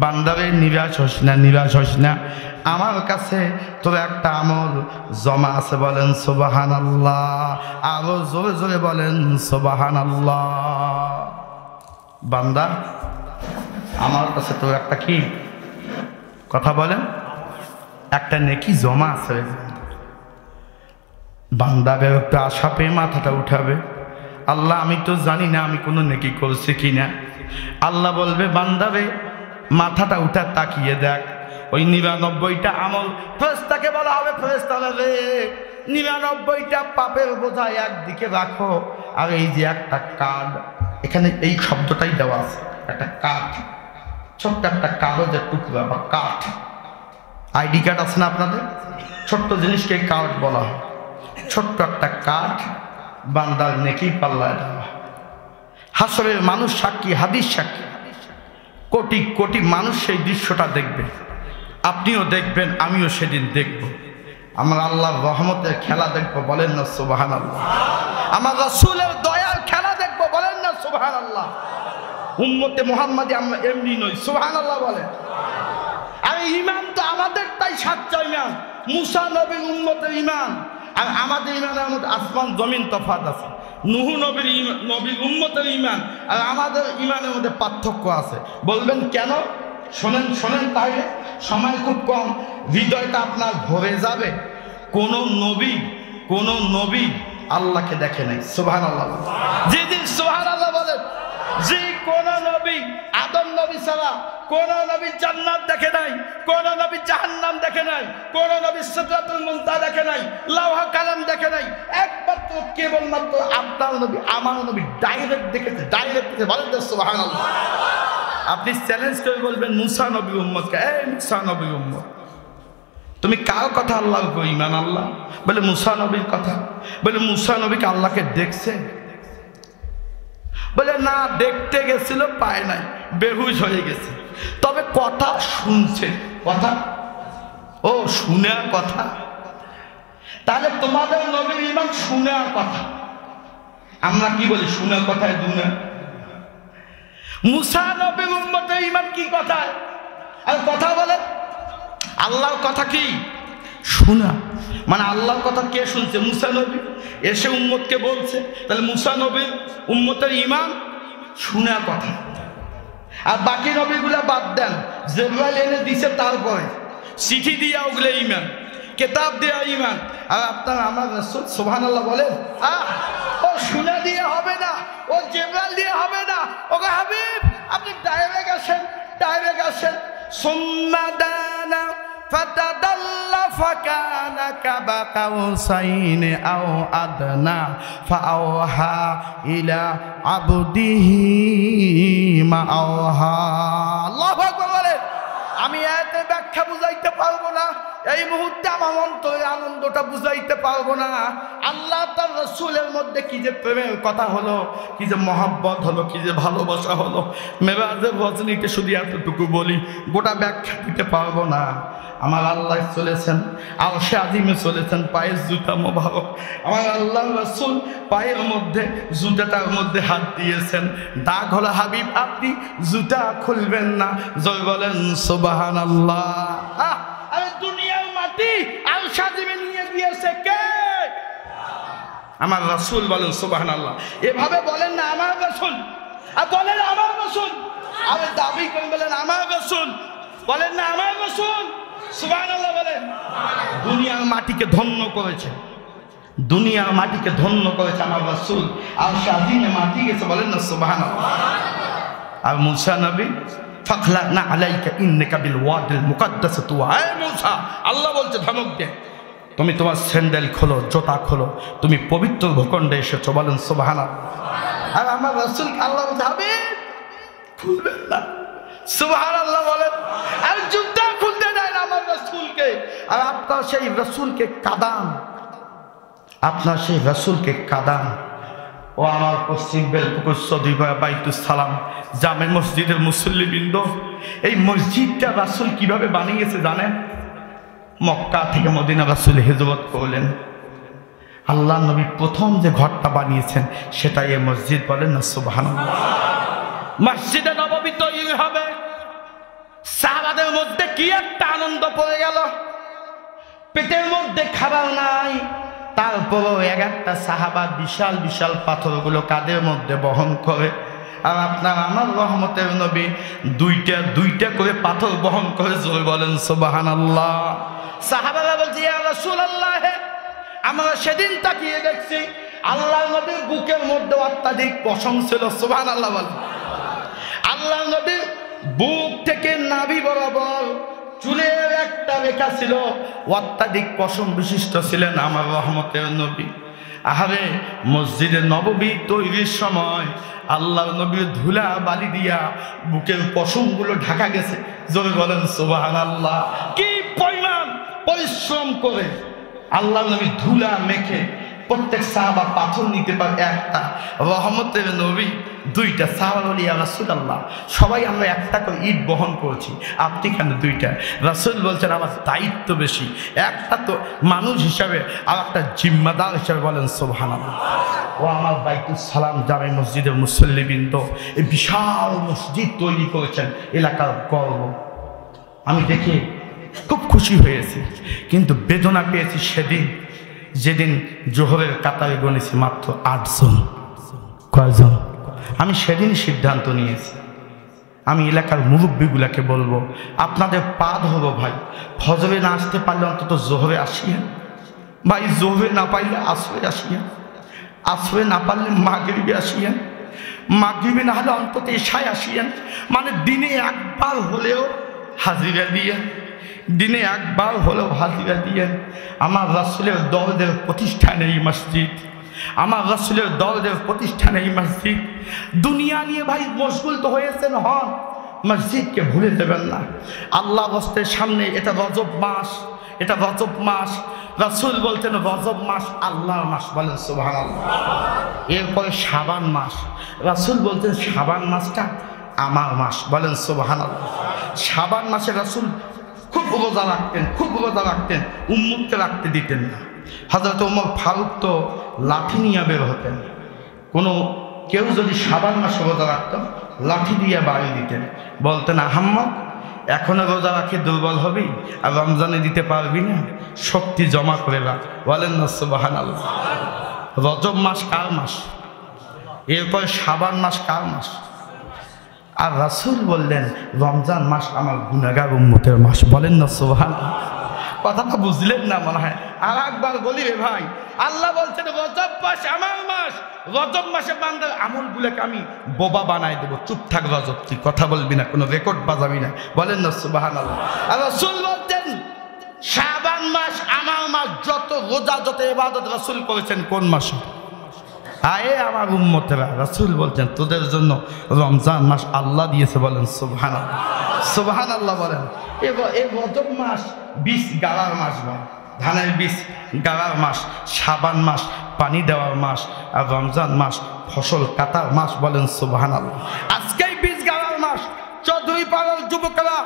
বান্দারে নিরাশ হস না, নিরাশ হস না, আমার কাছে তোর একটা আমল জমা আছে। বলেন সুবহানাল্লাহ, আরো জোরে জোরে বলেন সুবহানাল্লাহ। বান্দা আমার কাছে তোর একটা কি কথা বলেন, একটা নেকি জমা আছে। বান্দাকে একটা আশা পেয়ে মাথাটা উঠাবে, আল্লাহ আমি তো জানি না আমি কোনো নেকি করছি কিনা। আল্লাহ বলবে, বান্দারে মাথাটা উঠা তাকিয়ে দেখ, ওই 99টা আমল। ফেরেশতাকে বলা হবে, ফেরেশতা রে 99টা পাপের বোঝা একদিকে রাখো, আর এই যে একটা কার্ড, এখানে এই শব্দটাই দেওয়া আছে, একটা কাঠ, ছোট্ট একটা কাগজের টুকরা বা কাঠ। আইডি কার্ড আছে না আপনাদের? ছোট্ট জিনিসকে কার্ড বলা হয়। ছোট্ট একটা কাঠ বান্দার নেকি পাল্লায় দেওয়া। হাসরের মানুষ সাক্ষী, হাদিস সাক্ষী, কোটি কোটি মানুষ সেই দৃশ্যটা দেখবে। আপনিও দেখবেন, আমিও সেদিন দেখব। আমার আল্লাহর রহমতের খেলা দেখবো, বলেন না সুবহানাল্লাহ। আমার রাসূলের দয়ার খেলা দেখবো, বলেন না সুবহানাল্লাহ। উম্মতে মুহাম্মাদি আমরা এমনি নই, সুবহানাল্লাহ বলেন। আর ঈমান তো আমাদের তাই সাচ্চা ঈমান। মুসা নবীর উম্মতের ঈমান আর আমাদের ঈমানের মধ্যে আসমান জমিন তফাৎ আছে। নূহ নবীর উম্মতের ঈমান আর আমাদের ঈমানের মধ্যে পার্থক্য আছে। বলবেন কেন? শোনেন শোনেন, তাহলে সময় খুব কম, হৃদয়টা আপনার ভরে যাবে। কোন নবী আল্লাহকে দেখে নাই, সুবহানাল্লাহ। জি জি সুবহানাল্লাহ বলেন। জি, কোন নবী, আদম নবী ছাড়া কোন নবী জান্নাত দেখে নাই, কোন নবী জাহান্নাম দেখে নাই, কোন নবী সিদরাতুল মুনতাহা দেখে নাই, লাওহা কালাম দেখে নাই। একমাত্র কেবলমাত্র আপনার নবী, আমার নবী ডাইরেক্ট দেখেছে, ডাইরেক্ট দেখেছে। বলেন সুবহানাল্লাহ। আপনি চ্যালেঞ্জ করে বলবেন মুসা নবীর উম্মতকে, এই মুসা নবীর উম্মত, তুমি কার কথা আল্লাহর উপর ঈমান আনলা? বলে মুসা নবীর কথা। বলে মুসা নবীকে আল্লাহকে দেখছে? বলে না, দেখতে গেছিল, পায় নাই, বেহুশ হয়ে গেছে, তবে কথা শুনছে। কথা ও শুনে কথা। তাহলে তোমাদের নবীর ঈমান শুনে কথা, আমরা কি বলি শুনে কথায় দুনা। মুসা নবীর উম্মতের ঈমান কি কথায়? আর কথা বলে আল্লাহর কথা কি শোনা। মানে আল্লাহর কথা কে শুনছে? মুসা নবী এসে উম্মতকে বলছে। তাহলে মুসা নবীর উম্মতের ঈমান শোনা কথা। আর বাকি নবীগুলা বাদ দেন, জিবরাইল এনে দিছে, তারপরে চিঠি দিয়া ওগুলো ঈমান, কিতাব দেয়া ঈমান। আর আপনার আমার রাসূল সুবহানাল্লাহ বলেন, ও শুনে দিয়ে হবে না, ও জিবরাইল দিয়ে হবে না। ওগো হাবিব আপনি ডাইরেক্ট আসেন, ডাইরেক্ট আসেন। সুম্মা দানা ফাতাদাল্লা ফাকানা কাবা কাউসাইনি আও আদনা ফাআওহা ইলা আবদিহি মা আওহা। আল্লাহু আকবার বলেন। আমি এতে ব্যাখ্যা বুঝাইতে পারবো না, এই মুহূর্তে আমার অন্তরে আনন্দটা বুঝাইতে পারবো না। আল্লাহ তার রাসূলের মধ্যে কি যে প্রেমের কথা হলো, কি যে মহব্বত হলো, কি যে ভালোবাসা হলো। মেরাজের রজনীতে শুধু এতটুকু বলি, গোটা ব্যাখ্যা দিতে পারবো না। আমার আল্লাহ চলেছেন আরশে আজিমে চলেছেন, পায়ের জুতা মোবারক। আমার আল্লাহ রাসূল পায়ের মধ্যে জুতাটার মধ্যে হাত দিয়েছেন। দাগ হলো হাবিব আপনি জুতা খুলবেন না। জয় বলেন সুবহানাল্লাহ। আরে দুনিয়ার মাটি আরশে আজিমে নিয়ে গিয়েছে কে? আমার রাসূল। বলেন সুবহানাল্লাহ। এভাবে বলেন না আমার রাসূল, আর বলেন আমার রাসূল। আরে দাবি করে বলেন আমার রাসূল, বলেন না আমার রাসূল। সুবহানাল্লাহ বলেন। দুনিয়ার মাটিকে ধন্য করেছে, দুনিয়ার মাটিকে ধন্য করেছে আমার রাসূল। আর শাহিনে মাটি গেছে, বলেন না সুবহানাল্লাহ। আর মুসা নবী ফাখলানা আলাইকা ইন্নাকা বিল ওয়াদিল মুকাদ্দাস তুয়া। হে মুসা, আল্লাহ বলছে ধমক দিয়ে, তুমি তোমার স্যান্ডেল খোলো, জুতা খোলো, তুমি পবিত্র ভূখণ্ডে এসেছো। বলেন সুবহানাল্লাহ। আর আমার রাসূল আল্লাহ বলছে হাবিব খুলবেন না। সুবহানাল্লাহ বলেন। আর জুতা খুলতে দেয় না আমার রাসূলকে। আর আপনার সেই রাসূলকে কাদান, আপনার সেই রাসূলকে কাদান। ও আমার পশ্চিম বেলপুকুর সদিগয়া বাইতুস সালাম জামে মসজিদের মুসল্লিবৃন্দ, এই মসজিদটা রাসূল কিভাবে বানিয়েছে জানেন? মক্কা থেকে মদিনা রাসূল হিজরত করলেন, আল্লাহ নবী প্রথম যে ঘরটা বানিয়েছেন সেটাই এই মসজিদ। বলেন না সুবহানাল্লাহ। মসজিদে নববী তৈরি হবে, সাহাবাদের মধ্যে কি একটা আনন্দ পড়ে গেল। পেটের মধ্যে খাবার নাই, তারপরও এক একটা সাহাবা বিশাল বিশাল পাথরগুলো কাঁধের মধ্যে বহন করে। আর আপনার আমার রহমতের নবী দুইটা দুইটা করে পাথর বহন করে। জোরে বলেন সুবহানাল্লাহ। সাহাবারা বলছে ইয়া রাসূলুল্লাহ, আমরা সেদিন তাকিয়ে দেখছি আল্লাহর নবীর বুকের মধ্যে অত্যাধিক পশম ছিল। সুবহানাল্লাহ বলেন। আল্লাহর নবীর বুক থেকে নাভি বরাবর চুলের একটা রেখা ছিল, অত্যাধিক পশম বিশিষ্ট ছিলেন আমার রহমতের নবী। আহারে মসজিদে নববী তৈরির সময় আল্লাহর নবীর ধুলা বালি দিয়া বুকের পশমগুলো ঢাকা গেছে। জোরে বলেন সুবহানাল্লাহ। কি পরিমাণ পরিশ্রম করে আল্লাহর নবী ধুলা মেখে, প্রত্যেক সাহাবা পাথর নিতে পারে একটা, রহমতের নবী দুইটা। সাহাবা বলি ইয়া রাসূলুল্লাহ, সবাই আমরা একটা করে ইট বহন করছি, আপনি কেন দুইটা? রাসূল বলছেন আমার দায়িত্ব বেশি, একটা তো মানুষ হিসাবে আর একটা জিম্মাদার হিসাবে। বলেন সুবহানাল্লাহ। ও আমার বাইতুস সালাম জামে মসজিদের মুসল্লিবৃন্দ, এই বিশাল মসজিদ তৈরি করেছেন, এলাকার গর্ব। আমি দেখে খুব খুশি হয়েছি, কিন্তু বেদনা পেয়েছি সেদিন যেদিন জোহরের কাতারে গণেছি মাত্র ৮ জন। কয়জন? আমি সেদিন সিদ্ধান্ত নিয়েছি, আমি এলাকার মুরব্বীগুলাকে বলবো আপনাদের পা ধরবো ভাই, ফজরে না আসতে পারলে অন্তত জোহরে আসিয়েন ভাই, জোহরে না পাইলে আসরে আসিয়েন, আসরে না পারলে মাগরিবে আসিয়েন, মাগরিবে না হলে অন্তত এশায় আসিয়েন। মানে দিনে একবার হলেও হাজিরা দিয়েন, দিনে একবার হলেও হাজিরা দিয়েন। আমার রাসূলের দরদের প্রতিষ্ঠানে এই মসজিদ, আমার রাসূলের দরদের প্রতিষ্ঠানে এই মসজিদ। দুনিয়া নিয়ে ভাই মশগুল তো হয়েছেন, হন, মসজিদকে ভুলে দেবেন না। আল্লাহ বস্তের সামনে এটা রজব মাস, এটা রজব মাস। রাসূল বলতেন রজব মাস আল্লাহর মাস। বলেন সুবহানাল্লাহ। এরপরে শাবান মাস, রাসূল বলতেন শাবান মাসটা আমার মাস। বলেন সুবহানাল্লাহ। শাবান মাসে রাসূল খুব রোজা রাখতেন, খুব রোজা রাখতেন, উম্মতকে রাখতে দিতেন না। হযরত ওমর ফারুক তো লাঠি নিয়ে বের হতেন, কোনো কেউ যদি শাবান মাসে রোজা রাখত লাঠি দিয়ে বাড়ি দিতেন, বলতেন আহাম্মদ এখনো রোজা রাখে দুর্বল হবি, আর রমজানে দিতে পারবি না, শক্তি জমা করে রাখ। বলেন না সুবহানাল্লাহ। রজব মাস কার মাস? এরপরে শাবান মাস কার মাস? আর রাসূল বললেন রমজান মাস আমার গুনাহগার উম্মতের মাস। বলেন না সুবহানাল্লাহ। কথাটা বুঝলেন না মনে হয়। আর একবার বলি রে ভাই, আল্লাহ বলছেন রজব মাস আমার মাস, রজব মাসে বান্দার আমলগুলোকে আমি বোবা বানাই দেবো। চুপ থাক রজব, তুই কথা বলবি না, কোনো রেকর্ড বাজাবি না, বলেন না সুবহানাল্লাহ। আর রাসূল বলতেন শাবান মাস আমার মাস, যত রোজা যত ইবাদত রাসূল করেছেন কোন মাসে? আয়ে আমার উম্মতেরা, রাসূল বলছেন তোদের জন্য রমজান মাস আল্লাহ দিয়েছে, বলেন সুবহানাল্লাহ। সুবহানাল্লাহ বলেন। এই রজব মাস বীজ গাড়ার মাস, ধানের বীজ গাড়ার মাস, শাবান মাস পানি দেওয়ার মাস, আর রমজান মাস ফসল কাটার মাস, বলেন সুবহানাল্লাহ। আজকেই বীজ গাড়ার মাস। চৌধুরী পাড়ার যুবকরা,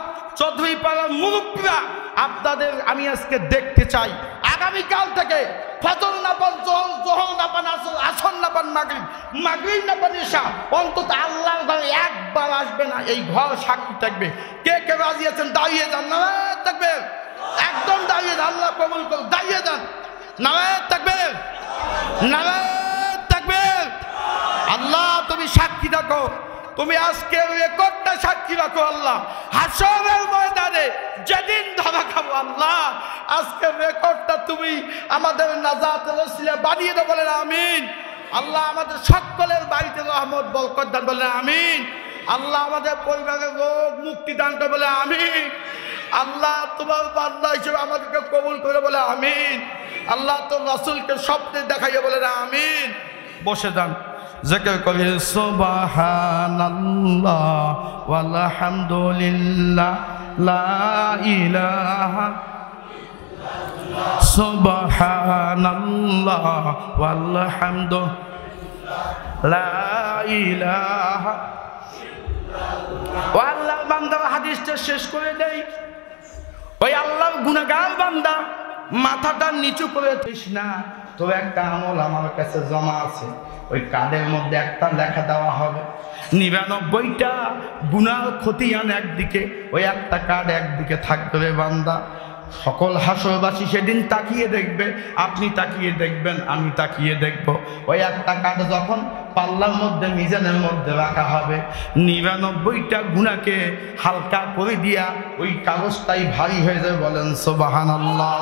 চৌধুরী পাড়ার মুরব্বীরা, আপনাদের আমি আজকে দেখতে চাই আগামীকাল থেকে ফজর না পান জোহর, জোহর না পান আসর, আসর না পান মাগরিব, মাগরিব না পান ইশা, অন্তত আল্লাহর ঘরে একবার আসবে না, এই ঘর সাক্ষী থাকবে। কে কে রাজি আছেন দাঁড়িয়ে যান, নারায়ে তাকবীর, একদম দাঁড়িয়ে যান, আল্লাহ কবুল করুন, দাঁড়িয়ে যান, নারায়ে তাকবীর, নারায়ে তাকবীর। আল্লাহ তুমি সাক্ষী থাকো, তুমি আজকের রেকর্ডটা সাক্ষী রাখো আল্লাহ। হাসরের ময়দানে যেদিন ধরা খাবো আল্লাহ, আজকের রেকর্ডটা তুমি আমাদের নাজাতের ওসিলা বানিয়ে দাও, বলেন আমিন। আল্লাহ আমাদের সকলের বাড়িতে রহমত বরকত দান, বলেন আমিন। আল্লাহ আমাদের পরিবারের রোগ মুক্তি দান করে, বলে আমিন। আল্লাহ তোমার বান্দা হিসেবে আমাদেরকে কবুল করে, বলে আমিন। আল্লাহ তোর রাসূলকে স্বপ্নে দেখাইয়ে, বলে আমিন। বসে যান, জিকির করি সুবহানাল্লাহ ওয়ালহামদুলিল্লাহ লা ইলাহা, সুবহানাল্লাহ ওয়ালহামদুলিল্লাহ লা ইলাহা। ও আল্লাহর বান্দা, হাদিসটা শেষ করে দেই। ওই আল্লাহর গুনাহগার বান্দা মাথাটা নিচু করে দিস না, তো একটা আমল আমার কাছে জমা আছে, ওই কার্ডের মধ্যে একটা লেখা দেওয়া হবে, 99টা গুনাহ খতিয়ান একদিকে, ওই একটা কার্ড একদিকে থাকবে বান্দা। সকল হাসরবাসী সেদিন তাকিয়ে দেখবে, আপনি তাকিয়ে দেখবেন, আমি তাকিয়ে দেখব। ওই একটা কার্ড যখন পাল্লার মধ্যে মিজানের মধ্যে রাখা হবে, 99টা গুনাহকে হালকা করে দিয়া ওই কাগজটাই ভারী হয়ে যাবে, বলেন সুবহানাল্লাহ।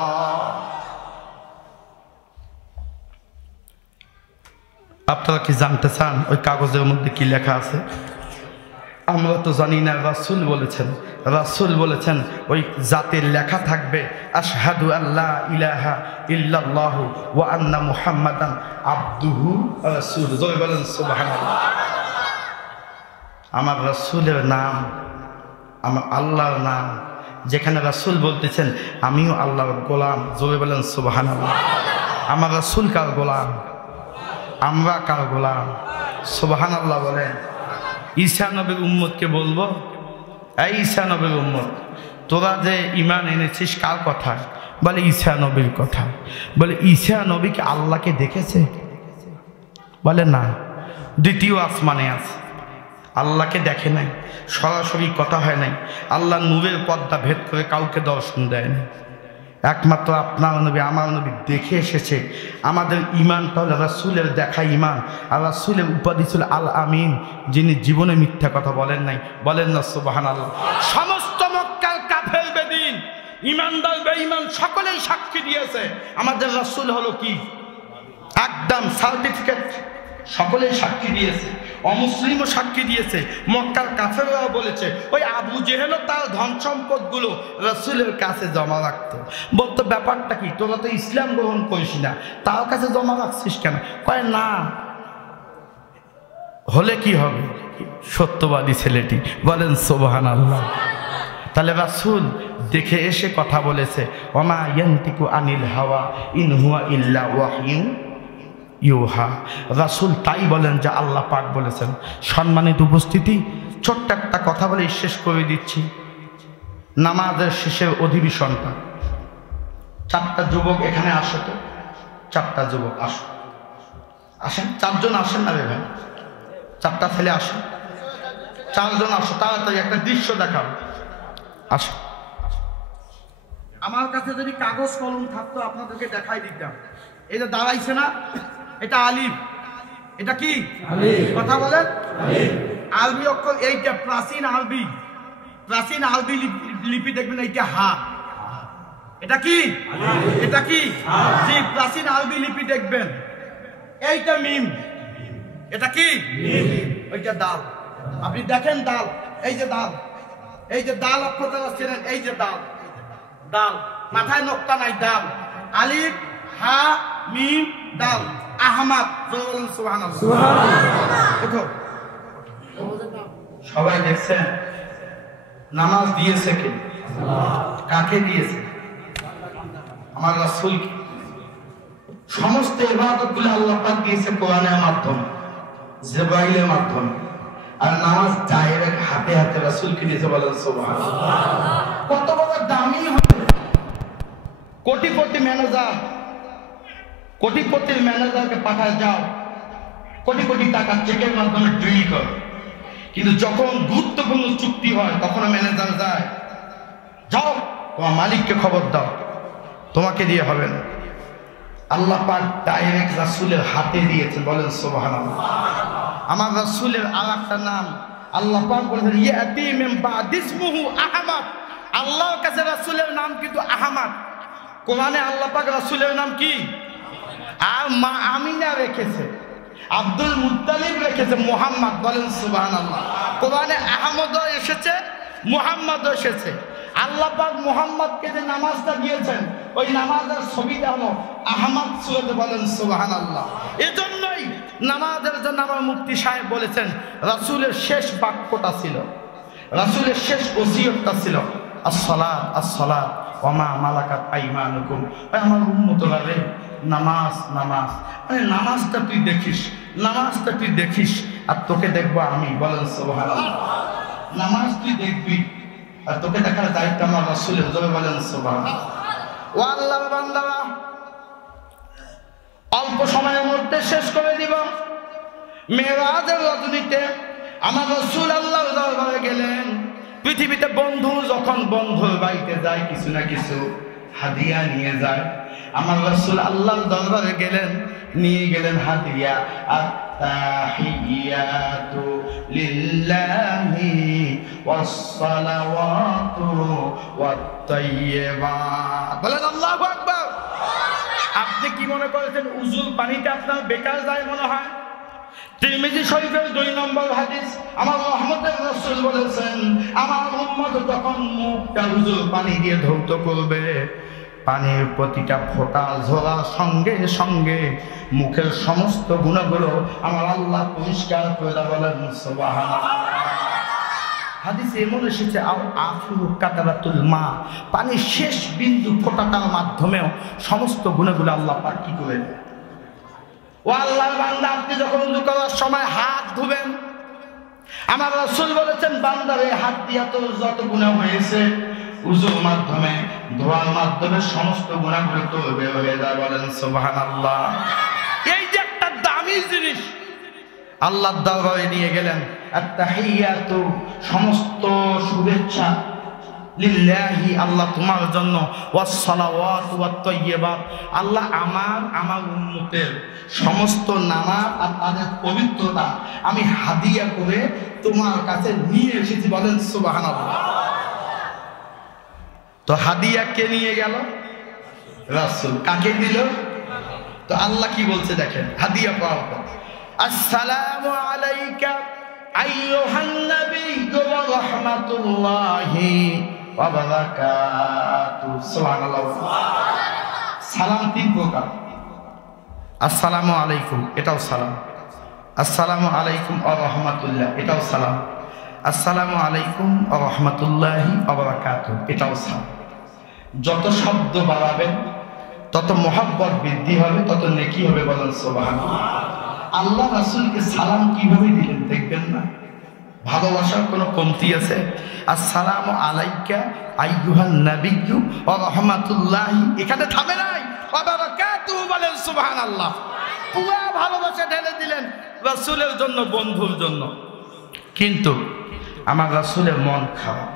আপনারা কি জানতে চান ওই কাগজের মধ্যে কি লেখা আছে? আমরা তো জানি না, রাসূল বলেছেন, রাসূল বলেছেন ওই জাতের লেখা থাকবে আশহাদু আল্লা ইলাহা ইল্লাল্লাহু ওয়া আন্না মুহাম্মাদান আবদুহু ওয়া রাসূলুহু, বলেন সুবহানাল্লাহ। আমার রাসূলের নাম, আমার আল্লাহর নাম, যেখানে রাসূল বলতেছেন আমিও আল্লাহর গোলাম, জোরে বলেন সুবহানাল্লাহ। আমার রাসূল কার গোলাম? আমরা কার গোলাম? সুবহানাল্লাহ বলেন। ঈসা নবীর উম্মতকে বলবো, এই ঈসা নবীর উম্মত, তোরা যে ঈমান এনেছিস কার কথা? বলে ঈসা নবীর কথা। বলে ঈসা নবীকে আল্লাহকে দেখেছে? বলে না, দ্বিতীয় আসমানে আছে, আল্লাহকে দেখে নাই, সরাসরি কথা হয় নাই, আল্লাহ নূরের পর্দা ভেদ করে কাউকে দর্শন দেয়নি। একমাত্র আপনার নবী আমার নবী দেখে এসেছে। আমাদের ঈমানটা হল রাসূলের দেখা ঈমান, আর রাসূলের উপাধি ছিল আল আমিন, যিনি জীবনে মিথ্যা কথা বলেন নাই, বলেন না সুবহানাল্লাহ। সমস্ত মক্কার কাফের বেদিন ঈমানদার বেঈমান সকলেই সাক্ষী দিয়েছে আমাদের রাসূল হলো কি একদম সার্টিফিকেট, সকলেই সাক্ষী দিয়েছে, অমুসলিমও সাক্ষী দিয়েছে, মক্কার কাফেররাও বলেছে। ওই আবু জেহেলও তার ধন সম্পদগুলো রাসূলের কাছে জমা রাখতো, বলতো ব্যাপারটা কি, তোরা তো ইসলাম গ্রহণ করিস না, তার কাছে জমা রাখছিস কেন? কয় না, হলে কি হবে, সত্যবাদী ছেলেটি, বলেন সুবহানাল্লাহ। তাহলে রাসূল দেখে এসে কথা বলেছে, ওমা ইয়ান্তিকু আনিল হাওয়া ইন হুয়া ইল্লা ওয়াহয়ু ইউহা। রাসূল তাই বলেন যা আল্লাহ পাক বলেছেন। সম্মানিত উপস্থিতি, ছোট্ট একটা কথা বলে শেষ করে দিচ্ছি। নামাজের শেষের অধিবেশনটা, 4টা যুবক এখানে আসো তো, 4টা যুবক আসো, আসেন, 4জন আসেন না রে ভাই, 4টা ছেলে আসেন, 4জন আসো, তাড়াতাড়ি একটা দৃশ্য দেখাও, আসো। আমার কাছে যদি কাগজ কলম থাকতো আপনাদেরকে দেখাই দিতাম। এটা দাঁড়াইছে না, এটা আলিফ, এটা কি কথা বলেন, আরবি অক্ষর এইটা, প্রাচীন আরবি লিপি দেখবেন, এইটা হা, এটা কি? এটা কি? জি, প্রাচীন আরবি লিপি দেখবেন, এইটা মিম, এটা কি? ওইটা দাল। আপনি দেখেন দাল, এই যে দাল, এই যে দাল অক্ষর আছেন, এই যে দাল, দাল মাথায় নোক্তা নাই, দাল, আলিফ হা মিম দাল, আহমদ। সুবহানাল্লাহ, সুবহানাল্লাহ। সবাই দেখছেন নামাজ দিয়েছে কে? কাকে দিয়েছে? আমার রাসূল। সমস্ত ইবাদতগুলো আল্লাহ পাক দিয়েছে কোরআনের মাধ্যমে, জিবরাইলের মাধ্যমে, আর নামাজ ডাইরেক্ট হাতে হাতে রাসূলকে দিয়েছে। বলেন সুবহানাল্লাহ। কত বড় দামি হবে! কোটিপতি ম্যানেজার, কোটিপতির ম্যানেজারকে পাঠায়, যাও কোটি কোটি টাকা চেকের মাধ্যমে ডিল কর, কিন্তু যখন গুরুত্বপূর্ণ চুক্তি হয় তখন ম্যানেজার যায়, যাও তোমার মালিককে খবর দাও, তোমাকে দিয়ে হবে না। আল্লাহ পাক ডাইরেক্ট রাসূলের হাতে দিয়েছেন। বলেন সুবহানাল্লাহ। আমার রাসূলের আরেকটা নাম আল্লাহ পাক বলেছেন, ইয়াতি মিন বাদি ইসমুহু আহমদ। আল্লাহর কাছে রাসূলের নাম কিন্তু আহমদ। কোরআনে আল্লাহ পাক রাসূলের নাম কি? আর মা আমিনা রেখেছে, আব্দুল মুত্তালিব রেখেছে মুহাম্মদ। বলেন সুবহানাল্লাহ। কোরআনে আহমদও এসেছে, মুহাম্মদও এসেছে। আল্লাহ পাক মুহাম্মদকে যে নামাজটা দিয়েছেন, ওই নামাজের ছবিটা হলো আহমদ সূরাতে। বলেন সুবহানাল্লাহ। এজন্যই নামাজের জন্য আমার মুফতি সাহেব বলেছেন, রাসূলের শেষ বাক্যটা ছিল, রাসূলের শেষ ওসিয়তটা ছিল, আসসালাত আসসালাত ওয়া মা মালাকাত আইমানুকুম। আমার উম্মতরা রে, নামাজ নামাজ, মানে নামাজটা তুই দেখিস, নামাজটা তুই দেখিস, আর তোকে দেখবো আমি। বলেন সুবহানাল্লাহ। নামাজ তুই দেখবি, আর তোকে দেখার দায়িত্ব আমার রাসূলের। জোরে বলেন সুবহানাল্লাহ। ও আল্লাহর বান্দারা, অল্প সময়ের মধ্যে শেষ করে দিব। মেরাজের রজনীতে আমার রাসূল আল্লাহর দরবারে গেলেন। পৃথিবীতে বন্ধু যখন বন্ধুর বাড়িতে যায়, কিছু না কিছু হাদিয়া নিয়ে যায়। আমার রাসূল আল্লাহর দরবারে গেলেন, নিয়ে গেলেন হাদিয়া। আত-তাহিয়াতু লিল্লাহি ওয়াস-সালাওয়াতু ওয়াত-তাইয়্যিবাত। বলেন আল্লাহু আকবার। আপনি কি মনে করেছেন উজুর পানিতে আপনার বেকার যায় মনে হয়? তিরমিজি শরীফের 2 নম্বর হাদিস, আমার রহমতের রাসূল বলেছেন, আমার উম্মত যখন মুখটা উজুর পানি দিয়ে ধৌত করবে, পানির প্রতিটা ফোঁটা ঝরার সঙ্গে সঙ্গে মুখের সমস্ত গুণাগুলো আমার আল্লাহ পরিষ্কার করে দেন। বলেন সুবহানাল্লাহ। হাদিসে এমন এসেছে, আফিরু কাতারাতুল মা, পানির শেষ বিন্দু ফোঁটাটার মাধ্যমেও সমস্ত গুণাগুলো আল্লাহ পাক কি করে দেন। ও আল্লাহর বান্দা, আপনি যখন ওযু করার সময় হাত ধুবেন, আমার রাসূল বলেছেন, বান্দার এই হাত দিয়া তোর যত গুনাহ হয়েছে, ওযুর মাধ্যমে, ধোয়ার মাধ্যমে সমস্ত গুনাহগুলো তো বের হয়ে যায়। বলেন সুবহানাল্লাহ। এই যে একটা দামি জিনিস আল্লাহর দরবারে নিয়ে গেলেন। আত-তাহিয়াতু, সমস্ত শুভেচ্ছা, লিল্লাহি, আল্লাহ তোমার জন্য, ওয়াস-সালাওয়াতু ওয়াত-তাইয়্যিবাত, আল্লাহ আমার উম্মতের সমস্ত নামাজ আর তাদের পবিত্রতা আমি হাদিয়া করে তোমার কাছে নিয়ে এসেছি। বলেন সুবহানাল্লাহ। তো হাদিয়া কে নিয়ে গেল? রাসূল। কাকে দিল? তো আল্লাহ কি বলছে দেখেন হাদিয়া পাওয়ার পর, আসসালামু আলাইকা আইয়ুহান নাবিয়্যু ওয়া রাহমাতুল্লাহি ওয়া বারাকাতুহু। সুবহানাল্লাহ। সালাম 3 প্রকার। আসসালামু আলাইকুম, এটাও সালাম। আসসালামু আলাইকুম ওয়া রাহমাতুল্লাহ, এটাও সালাম। আসসালামু আলাইকুম ওয়া রাহমাতুল্লাহি ওয়া বারাকাতুহু, এটাও সালাম। যত শব্দ বাড়াবেন তত মহব্বত বৃদ্ধি হবে, তত নেকি হবে। বলেন সুবহানাল্লাহ। আল্লাহ রাসূলকে সালাম কিভাবে দিলেন দেখবেন না? ভালোবাসার কোনো কমতি আছে? আসসালামু আলাইকা আইয়ুহান নাবিয়্যু ওয়া রাহমাতুল্লাহি, এখানে থামে নাই, ওয়া বারাকাতুহু। বলেন সুবহানাল্লাহ। পুরো ভালোবাসা ঢেলে দিলেন রাসূলের জন্য, বন্ধুর জন্য। কিন্তু আমার রাসূলের মন খারাপ।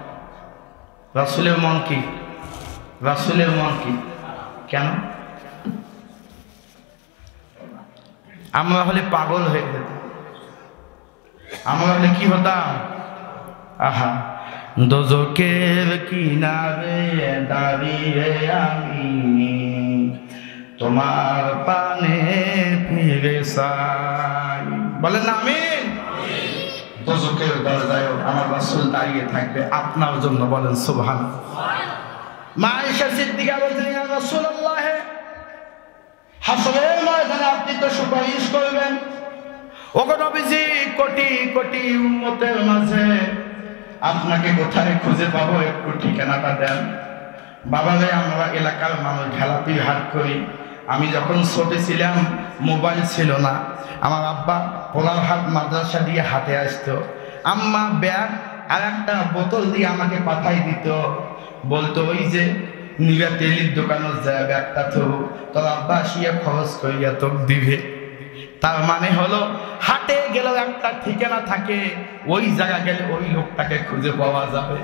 রাসূলের মন কি? রাসূলের মন কি? কেন? আমরা হলে পাগল হয়ে যেতাম। আমরা হলে কি হতাম? আহা, দোজখের কিনারে দাঁড়িয়ে আমি তোমার পানে ফিরে চাই। বলেন আমিন। দোজখের দরজায় আমার রাসূল দাঁড়িয়ে থাকবে আপনার জন্য। বলেন সুবহানাল্লাহ। মা আয়েশা সিদ্দিকা বলতেন, ইয়া রাসূলুল্লাহ, হাসরের ময়দানে আপনি তো সুপারিশ করবেন। ওগো নবীজি, কোটি কোটি উম্মতের মাঝে আপনাকে কোথায় খুঁজে পাবো, একটু ঠিকানাটা দেন। বাবারে, আমরা এলাকার মানুষ ঢেলাপি হাট করি। আমি যখন ছোট ছিলাম মোবাইল ছিল না। আমার আব্বা পোলারহাট মাদ্রাসা দিয়ে হাটে আসতো। আম্মা ব্যাগ আর একটা বোতল দিয়ে আমাকে পাঠাই দিত, বলতো ওই যে নিবা তেলির দোকানের যায় ব্যাগটা তো তোর আব্বা আসিয়া খরচ করিয়া তোর দিবে। তার মানে হলো হাটে গেলেও একটা ঠিকানা থাকে, ওই জায়গা গেলে ওই লোকটাকে খুঁজে পাওয়া যাবে।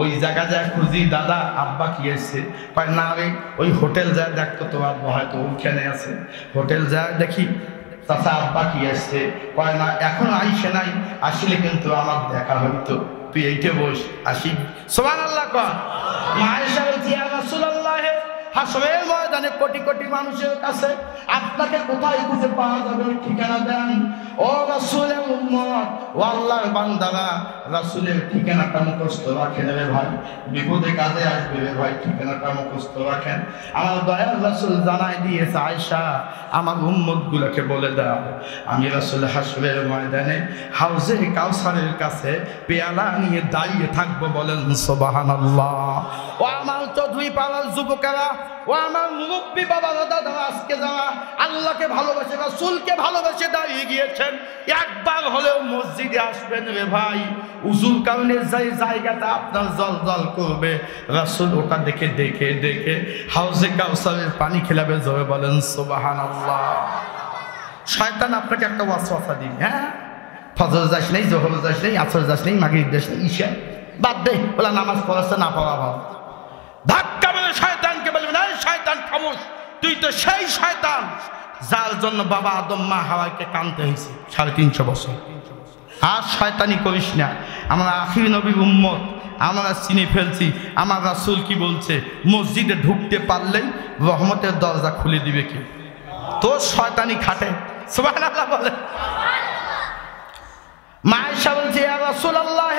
ওই জায়গা যায় খুঁজি, দাদা আব্বা কি এসছে? কয় না রে, ওই হোটেল যায় দেখতো তো আব্বা হয়তো ওইখানে আছে। হোটেল যায় দেখি, চাচা আব্বা কি এসছে? কয় না এখন আইসে নাই, আসলে কিন্তু আমার দেখা হইতো, তুই এইটে বস, আসি। সুবহানাল্লাহ। কয় মা আয়েশা বলছি, ইয়া রাসূলুল্লাহ, হাসরের ময়দানে কোটি কোটি মানুষের কাছে আপনাকে কোথায় খুঁজে পাওয়া যাবে, ঠিকানা দেন। ও রাসূলের উম্মত, ও আল্লাহর বান্দারা, রাসূলের ঠিকানাটা মুখস্থ রাখেন রে ভাই, বিপদে কাজে আসবে রে ভাই, ঠিকানাটা মুখস্থ রাখেন। আমার দয়াল রাসূল জানাই দিয়েছে, আয়েশা আমার উম্মতগুলোকে বলে দাও, আমি রাসূল হাসরের ময়দানে হাউজে কাউসারের কাছে পেয়ালা নিয়ে দাঁড়িয়ে থাকবো। বলেন সুবহানাল্লাহ। ও আমার চৌধুরী পাড়ার যুবকেরা, ও আমার মুরব্বী বাবারা, দাদা, আজকে যারা আল্লাহকে ভালোবেসে রাসূলকে ভালোবেসে দাঁড়িয়ে গিয়েছেন, একবার হলেও মসজিদে আসবেন রে ভাই। উজুর কারণে যে জায়গাটা আপনার জল জল করবে, রাসূল ওটা দেখে দেখে দেখে হাউজে কাউসারের পানি খেলাবে। জোরে বলেন সুবহানাল্লাহ। শয়তান আপনাকে একটা ওয়াসওয়াসা দিবে, হ্যাঁ ফজর যাস নেই, জোহর যাস নেই, আসর যাস নেই, মাগরিব যাস নেই, ঈশা বাদ দে, ওলা নামাজ পড়াচ্ছে না পড়া ভালো। ধাক্কা মেরে শয়তানকে বলবেন, এই শয়তান খামোশ, তুই তো সেই শয়তান যার জন্য বাবা আদম মা হাওয়াকে কানতে হয়েছে 350 বছর। আর শয়তানি করিস না। আমরা আখির নবীর উম্মত, আমরা চিনে ফেলছি। আমার রাসূল কি বলছে, মসজিদে ঢুকতে পারলেই রহমতের দরজা খুলে দিবে কি? তোর শয়তানি খাটে। সুবহানাল্লাহ বলে। মা আয়েশা বলছে, ইয়া রাসূলুল্লাহ,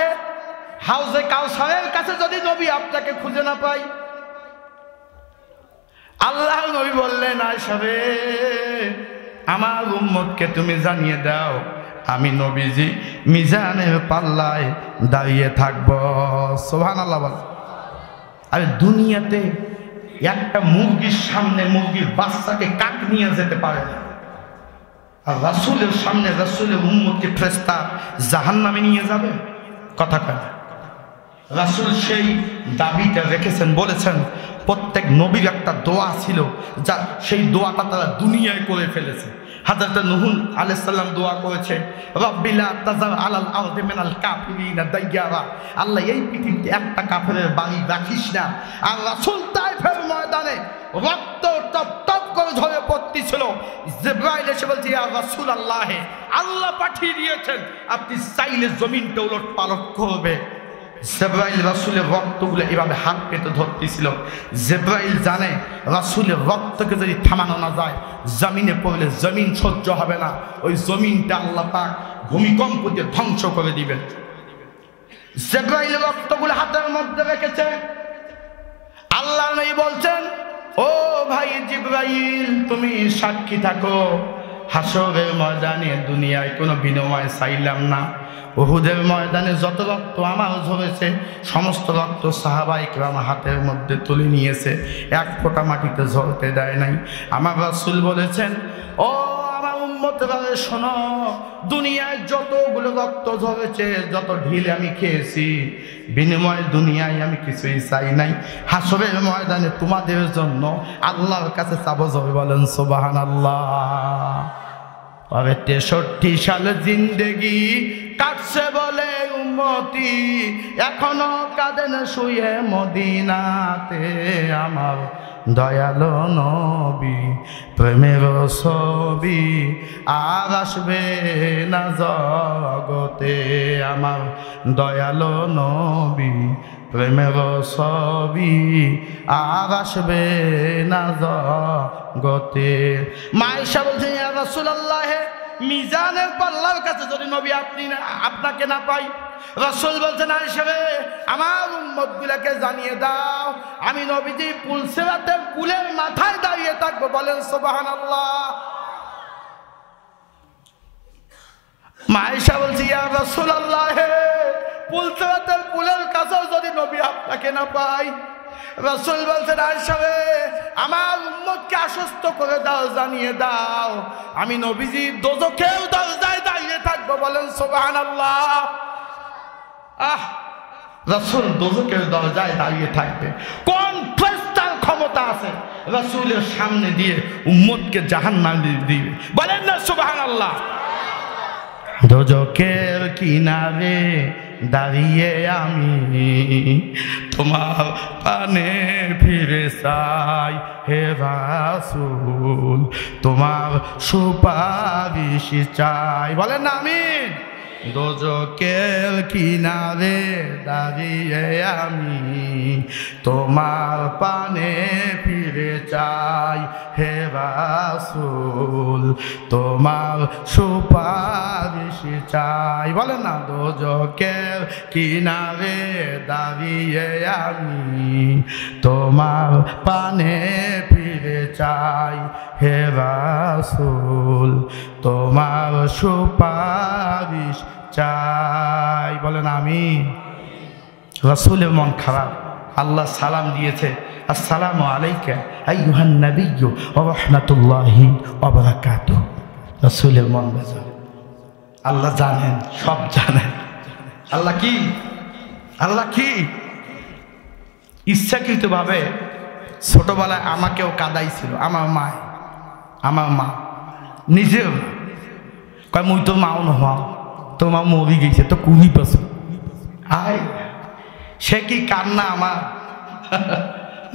হাউজে কাউসারের কাছে যদি নবী আপনাকে খুঁজে না পাই। আল্লাহর নবী বললেন, আয়েশা রে, আমার উম্মতকে তুমি জানিয়ে দাও, আমি নবীজি মিজানের পাল্লায় দাঁড়িয়ে থাকব। সুবহানাল্লাহ বল। আরে দুনিয়াতে একটা মুরগির সামনে মুরগির বাচ্চাকে কাক নিয়ে যেতে পারে না, আর রাসূলের সামনে রাসূলের উম্মতকে ফেরেশতা জাহান্নামে নিয়ে যাবে? কথা কয় না। রাসূল সেই দাবিটা রেখেছেন, বলেছেন প্রত্যেক নবীর একটা দোয়া ছিল, যা সেই দোয়াটা তারা দুনিয়ায় করে ফেলেছে। হযরত নূহ আলাইহিস সালাম দোয়া করেছে, রব্বি লা তাযার আলাল আরদি মিনাল কাফিরিনা দাইয়ারা, আল্লাহ এই পৃথিবীতে একটা কাফেরের বাড়ি রাখিস না। আর রাসূল তায়েফের ময়দানে রক্ত টপ টপ করে ঝরে পড়তেছিল। জিবরাইল এসে বলছে, ইয়া রাসূলুল্লাহ, আল্লাহ পাঠিয়ে দিয়েছেন, আপনি চাইলে জমিনটা উলট পালট করবে। জিবরাইল রাসূলের রক্তগুলো এভাবে হাত পেতে ধরতেছিল। জিবরাইল জানে রাসূলের রক্তকে যদি থামানো না যায়, জমিনে পড়লে জমিন সহ্য হবে না, ওই জমিনটা আল্লাহ পাক ভূমিকম্প দিয়ে ধ্বংস করে দিবেন। জিবরাইল রক্তগুলো হাতের মধ্যে রেখেছে। আল্লাহ নবী বলছেন, ও ভাই জিবরাইল, তুমি সাক্ষী থাকো, হাসরের ময়দানে দুনিয়ায় কোনো বিনিময় চাইলাম না। উহুদের ময়দানে যত রক্ত আমার ঝরেছে, সমস্ত রক্ত সাহাবায়ে কেরাম হাতের মধ্যে তুলে নিয়েছে, এক ফোঁটা মাটিতে ঝরতে দেয় নাই। আমার রাসূল বলেছেন, ও আমার উম্মতরা শোনো, দুনিয়ায় যতগুলো রক্ত ঝরেছে, যত ঢিল আমি খেয়েছি, বিনিময়ে দুনিয়ায় আমি কিছুই চাই নাই। হাসরের ময়দানে তোমাদের জন্য আল্লাহর কাছে চাবো। জয় বলেন সুবহানাল্লাহ। 63 সাল জিন্দেগি কাটছে বলে উম্মতি, এখনো কাঁদেন শুয়ে মদিনাতে আমার দয়ালো নবী প্রেমের ছবি আর আসবে না জগতে আমার দয়ালো নবী প্রেমের ছবি আর আসবে না জগতে। মা আয়েশা বলছেন ইয়া রাসূলুল্লাহ, মিজানের পাল্লার কাছে যদি নবী আপনাকে না পাই, রাসূল বলছেন আয়েশা রে আমার উম্মতগুলোকে জানিয়ে দাও আমি নবীজি পুলসিরাতের পুলের মাথায় দাঁড়িয়ে থাকবো। বলেন সুবহানাল্লাহ। মা আয়েশা বলছে ইয়া রাসূলুল্লাহ, পুলসিরাতের পুলের কাছেও যদি নবী আপনাকে না পাই, রাসূল বলছেন আয়েশা রে আমার উম্মতকে আশ্বস্ত করে দাও, জানিয়ে দাও আমি নবীজি দোজখের দরজায় দাঁড়িয়ে থাকবো। বলেন সুবহানাল্লাহ। রাসূল দোজখের দরজায় দাঁড়িয়ে থাকবে। কোন ফেরেশতার ক্ষমতা আছে রাসূলের সামনে দিয়ে উম্মতকে জাহান্নামে দিবে? বলেন না সুবহানাল্লাহ। দোজখের কিনারে দাঁড়িয়ে আমি তোমার পানে ফিরে চাই হে রাসূল, তোমার সুপারিশ চাই। বলেন না আমিন। দোজখের কিনারে দাঁড়িয়ে আমি তোমার পানে ফিরে চাই হে রাসূল, তোমার সুপারিশ চাই। বলেন না দোজখের কিনারে দাঁড়িয়ে আমি তোমার পানে ফিরে চাই হে রাসূল, তোমার সুপারিশ চাই। বলেন আমিন। রাসূলের মন খারাপ, আল্লাহ সালাম দিয়েছে আসসালামু আলাইকা আইয়ুহান নাবিয়্যু ওয়া রাহমাতুল্লাহি ওয়া বারাকাতুহু। রাসূলের মন বেজার। আল্লাহ জানেন, সব জানেন। আল্লাহ কি ইচ্ছাকৃতভাবে ছোটবেলায় আমাকেও কাঁদাইছিল আমার মা নিজেও কয় মুই তো মাও নহা, তোর মা মরি গেছে তো কুড়ি বছর। আয় সে কি কান্না আমার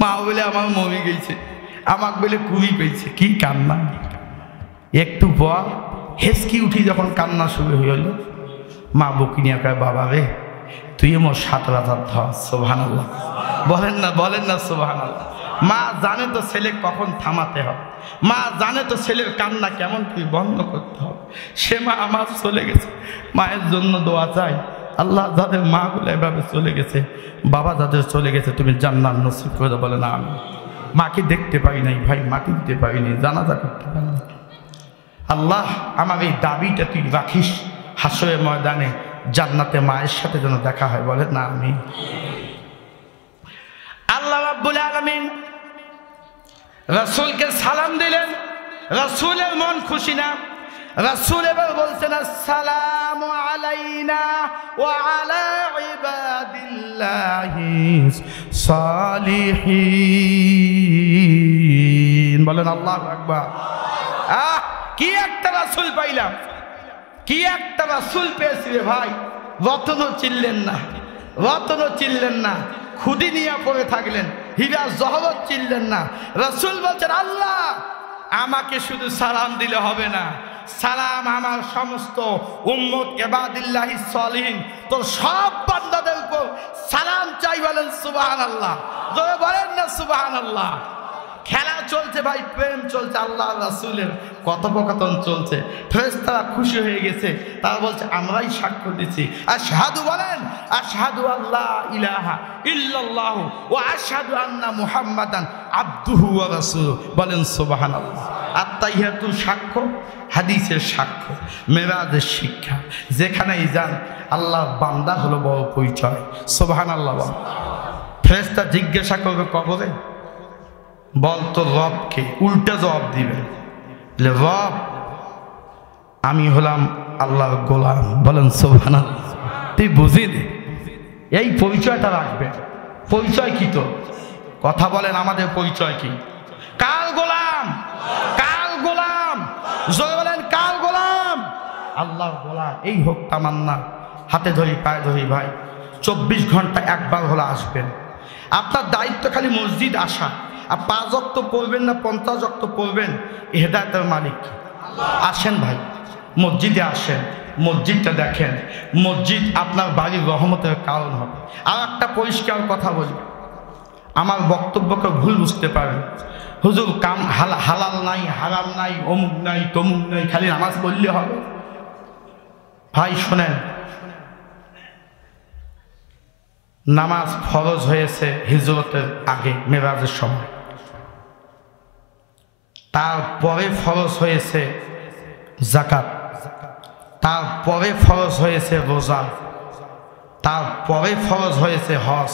মা বলে আমার মরি গেছে, আমাকে বলে কুড়ি পেয়েছে, কি কান্না। একটু পর হেসকি উঠি যখন কান্না শুরু হইল, মা বকিনিয়া কয় বাবা রে তুই মোর 7 রাজার ধর। সুবহানাল্লাহ। বলেন না সুবহানাল্লাহ। মা জানে তো ছেলে কখন থামাতে হবে, মা জানে তো ছেলের কান্না কেমন তুই বন্ধ করতে হবে। সে মা আমার চলে গেছে, মায়ের জন্য দোয়া চাই আল্লাহ যাদের মাগুলো এভাবে চলে গেছে, বাবা যাদের চলে গেছে তুমি জান্নাত নসিব করে দাও। বলে না আমি মাকে দেখতে পাই নাই ভাই, মাকে দিতে পারিনি, জানাজা করতে পারিনি। আল্লাহ আমার এই দাবিটা তুই রাখিস, হাসরের ময়দানে জান্নাতে মায়ের সাথে যেন দেখা হয়। বলে না আমি। আল্লাহ রাব্বুল আলামিন রাসূলকে সালাম দিলেন, রাসূলের মন খুশি না। রাসূল এবার বলছেন আসসালামু আলাইনা ওয়া আলা ইবাদিল্লাহিস সালিহিন। বলেন আল্লাহু আকবার। কি একটা রাসূল পাইলাম, কি একটা রাসূল পেয়েছি রে ভাই। রতনও চিনলেন না, খুদি নিয়ে পড়ে থাকলেন, হীরা জহরত চিনলেন না। রাসূল বলছেন আল্লাহ আমাকে শুধু সালাম দিলে হবে না, সালাম আমার সমস্ত উম্মত ইবাদিল্লাহিস সালিহিন তোর সব বান্দাদের উপর সালাম চাই। বলেন সুবহানাল্লাহ। জোরে বলেন না সুবহানাল্লাহ। খেলা চলছে ভাই, প্রেম চলছে, আল্লাহ রাসূলের কথোপকথন চলছে। ফেরেশতারা খুশি হয়ে গেছে, তারা বলছে আমরাই সাক্ষ্য দিচ্ছি। আশহাদু বলেন আশহাদু আল্লাহ ইলাহা ইল্লাল্লাহ ওয়া আশহাদু আন্না মুহাম্মাদান আবদুহু ওয়া রাসূলুহু। বলেন সুবহানাল্লাহ। আত্তাহিয়াতু সাক্ষ্য, হাদিসের সাক্ষ্য, মেরাজের শিক্ষা। যেখানেই যান আল্লাহর বান্দা হলো বড় পরিচয়। সুবহানাল্লাহ। ফেরেশতা জিজ্ঞাসা করবে কবরে, বল তো রবকে, উল্টা জবাব দিবে রব আমি হলাম আল্লাহর গোলাম। বলেন সুবহানাল্লাহ। তুই বুঝিনি, এই পরিচয়টা রাখবে। পরিচয় কি তো কথা বলেন, আমাদের পরিচয় কি? কার গোলাম? কার গোলাম? জয় বলেন কার গোলাম? আল্লাহর গোলাম। এই হোক তামান্না, হাতে ধরি পায়ে ধরি ভাই, 24 ঘন্টা একবার হলে আসবেন। আপনার দায়িত্ব খালি মসজিদ আসা, আর 5 ওয়াক্ত পড়বেন না 50 ওয়াক্ত পড়বেন, এই হেদায়েতের মালিক কি? আসেন ভাই, মসজিদে আসেন, মসজিদটা দেখেন, মসজিদ আপনার বাড়ির রহমতের কারণ হবে। আর একটা পরিষ্কার কথা বলবো, আমার বক্তব্যকে ভুল বুঝতে পারেন, হুজুর কাম হালাল নাই, হারাম নাই, অমুক নাই, তমুক নাই, খালি নামাজ পড়লে হবে। ভাই শোনেন, নামাজ ফরজ হয়েছে হিজরতের আগে মেরাজের সময়, তারপরে ফরজ হয়েছে যাকাত, তারপরে ফরজ হয়েছে রোজা, তারপরে ফরজ হয়েছে হজ,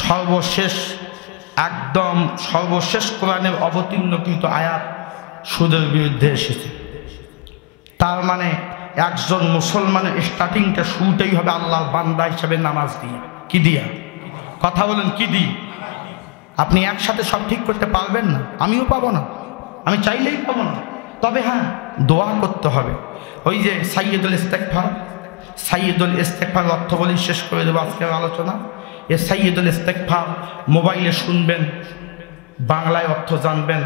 সর্বশেষ একদম সর্বশেষ কোরআনের অবতীর্ণকৃত আয়াত সুদের বিরুদ্ধে এসেছে। তার মানে একজন মুসলমানের স্টার্টিংটা শুরুটাই হবে আল্লাহর বান্দা হিসাবে নামাজ দিয়ে। কি দিয়া? কথা বলেন, কি দিয়ে? আপনি একসাথে সব ঠিক করতে পারবেন না, আমিও পাবো না, আমি চাইলেই পাবো না। তবে হ্যাঁ, দোয়া করতে হবে। ওই যে সাইয়্যিদুল ইস্তেগফার, সাইয়্যিদুল ইস্তেগফার অর্থ বলেই শেষ করে দেবো আজকের আলোচনা। এ সাইয়্যিদুল ইস্তেগফার মোবাইলে শুনবেন, বাংলায় অর্থ জানবেন।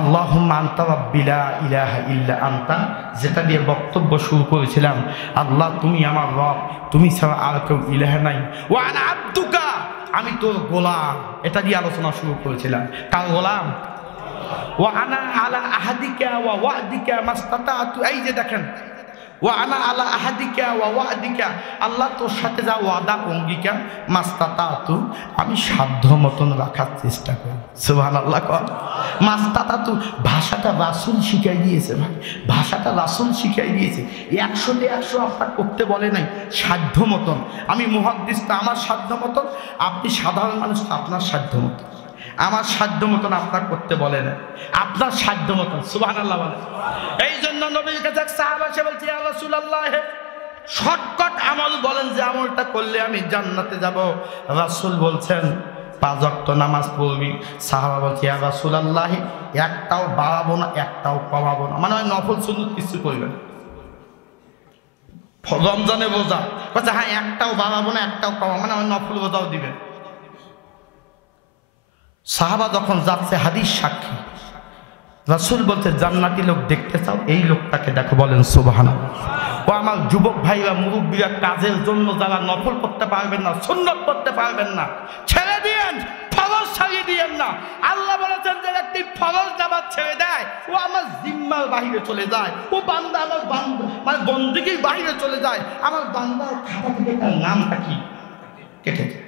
আল্লাহুম্মা আনতা রাব্বি লা ইলাহা ইল্লা আনতা, যেটা দিয়ে বক্তব্য শুরু করেছিলাম। আল্লাহ তুমি আমার রব, তুমি ছাড়া আর কেউ ইলাহ নাই। ওয়া আনা আবদুকা, আমি তোর গোলাম, এটা দিয়ে আলোচনা শুরু করেছিলাম। কার গোলাম? ওয়া আনা আলা আহাদিকা ওয়া ওয়াদিকা মাস্তাতাতু, এই যে দেখেন, ওয়া আনা আলা আহাদিকা ওয়া ওয়াদিকা, আল্লাহ তোর সাথে যা ওয়াদা অঙ্গীকার, মাস্তাতাতু, আমি সাধ্য মতন রাখার চেষ্টা করি। সুবহানাল্লাহ। মাস্তাতাতু ভাষাটা রাসূল শিখাই দিয়েছে ভাই, ভাষাটা রাসূল শিখাই দিয়েছে। 100তে 100 আপনার করতে বলে নাই, সাধ্য মতন। আমি মুহাদ্দিসটা আমার সাধ্য মতন, আপনি সাধারণ মানুষ আপনার সাধ্য মতন। আমার সাধ্য মতন আপনার করতে বলে না, আপনার সাধ্য মতন। সুবহানাল্লাহ বলে। এই জন্য নবীর কাছে এক সাহাবা এসে বলছে, ইয়া রাসূলুল্লাহ, শর্টকাট আমল বলেন যে আমলটা করলে আমি জান্নাতে যাব। রাসূল বলছেন 5 ওয়াক্ত নামাজ পড়বি। সাহাবা বলছে, ইয়া রাসূলুল্লাহ, একটাও বাড়াবো না, একটাও কমাবো না, মানে নফল সুন্নত কিছু করবেন। রমজানে রোজা বলছে, হ্যাঁ একটাও বাড়াবো না, একটাও কমাবো, মানে নফল রোজাও দিবেন। সাহাবা যখন যাচ্ছে, হাদিস সাক্ষী, রাসূল বলছে, জান্নাতি লোক দেখতে চাও, এই লোকটাকে দেখো। বলেন সুবহানাল্লাহ। ও আমার যুবক ভাইরা, মুরব্বীরা, কাজের জন্য যারা নফল করতে পারবেন না, সুন্নত করতে পারবেন না, ছেড়ে দিয়েন, ফরজ ছাড়িয়ে দিয়েন না। আল্লাহ বলেছেন যে ব্যক্তি ফরজ নামাজ ছেড়ে দেয়, ও আমার জিম্মার বাহিরে চলে যায়, ও বান্দা আমার বান্দা মানে বন্দেগীর বাহিরে চলে যায়, আমার বান্দার খাতা থেকে তার নামটা কি কেটে যায়।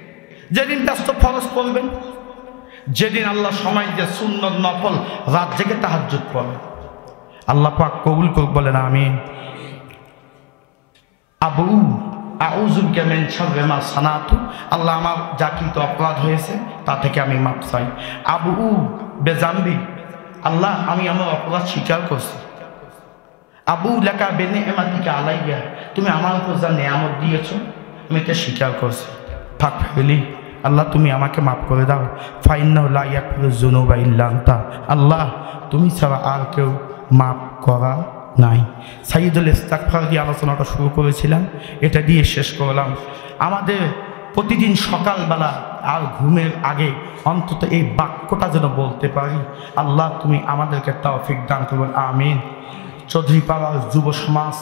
যেদিন ব্যস্ত ফরজ পড়বেন, যেদিন আল্লাহ সময় দিয়ে সুন্নত নফল রাত জেগে তাহাজ্জুদ পড়ে, আল্লাহ পাক কবুল করুক। বলেন আমিন। আবু আউযু বিকা মিন শাররি মা সানাতু, আল্লাহ আমার যা কিন্তু অপরাধ হয়েছে তা থেকে আমি মাফ চাই। আবু বেজাম্বি, আল্লাহ আমি আমার অপরাধ স্বীকার করছি। আবু লাকা বিনিআমাতিকা আলাইয়া, তুমি আমার উপর যা নিয়ামত দিয়েছো আমি এটা স্বীকার করছি। ফাগফিরলি, আল্লাহ তুমি আমাকে মাফ করে দাও। ফাইন্নাহু লা ইয়াগফিরুয যুনুবা ইল্লা আনতা, আল্লাহ তুমি ছাড়া আর কেউ মাফ করা নাই। সাইয়্যিদুল ইস্তেগফার দিয়ে আলোচনাটা শুরু করেছিলাম, এটা দিয়ে শেষ করলাম। আমাদের প্রতিদিন সকালবেলা আর ঘুমের আগে অন্তত এই বাক্যটা যেন বলতে পারি, আল্লাহ তুমি আমাদেরকে তৌফিক দান করবেন, আমিন। চৌধুরীপাড়ার যুব সমাজ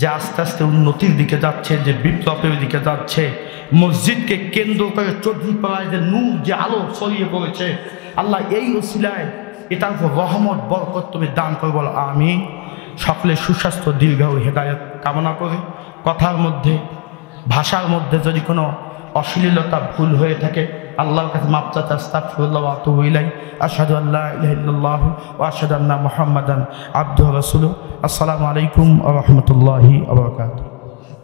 যে আস্তে আস্তে উন্নতির দিকে যাচ্ছে, যে বিপ্লবের দিকে যাচ্ছে, মসজিদকে কেন্দ্র করে চৌধুরীপাড়ায় যে নূর, যে আলো ছড়িয়ে পড়েছে, আল্লাহ এই ওসিলায় এটার উপর রহমত বরকত তুমি দান করো, বলো আমিন। সকলে সুস্বাস্থ্য, দীর্ঘায়ু, হেদায়েত কামনা করে কথার মধ্যে, ভাষার মধ্যে যদি কোনো অশ্লীলতা, ভুল হয়ে থাকে, আল্লাহর কাছে মাফ চাইতে আস্তাগফিরুল্লাহ ওয়া আতুবু ইলাইহি। আশহাদু আল্লা ইলাহা ইল্লাল্লাহু ওয়া আশহাদু আন্না মুহাম্মাদান আবদুহু ওয়া রাসূলুহু। আসসালামু আলাইকুম ওয়া রাহমাতুল্লাহি ওয়া বারাকাতুহু।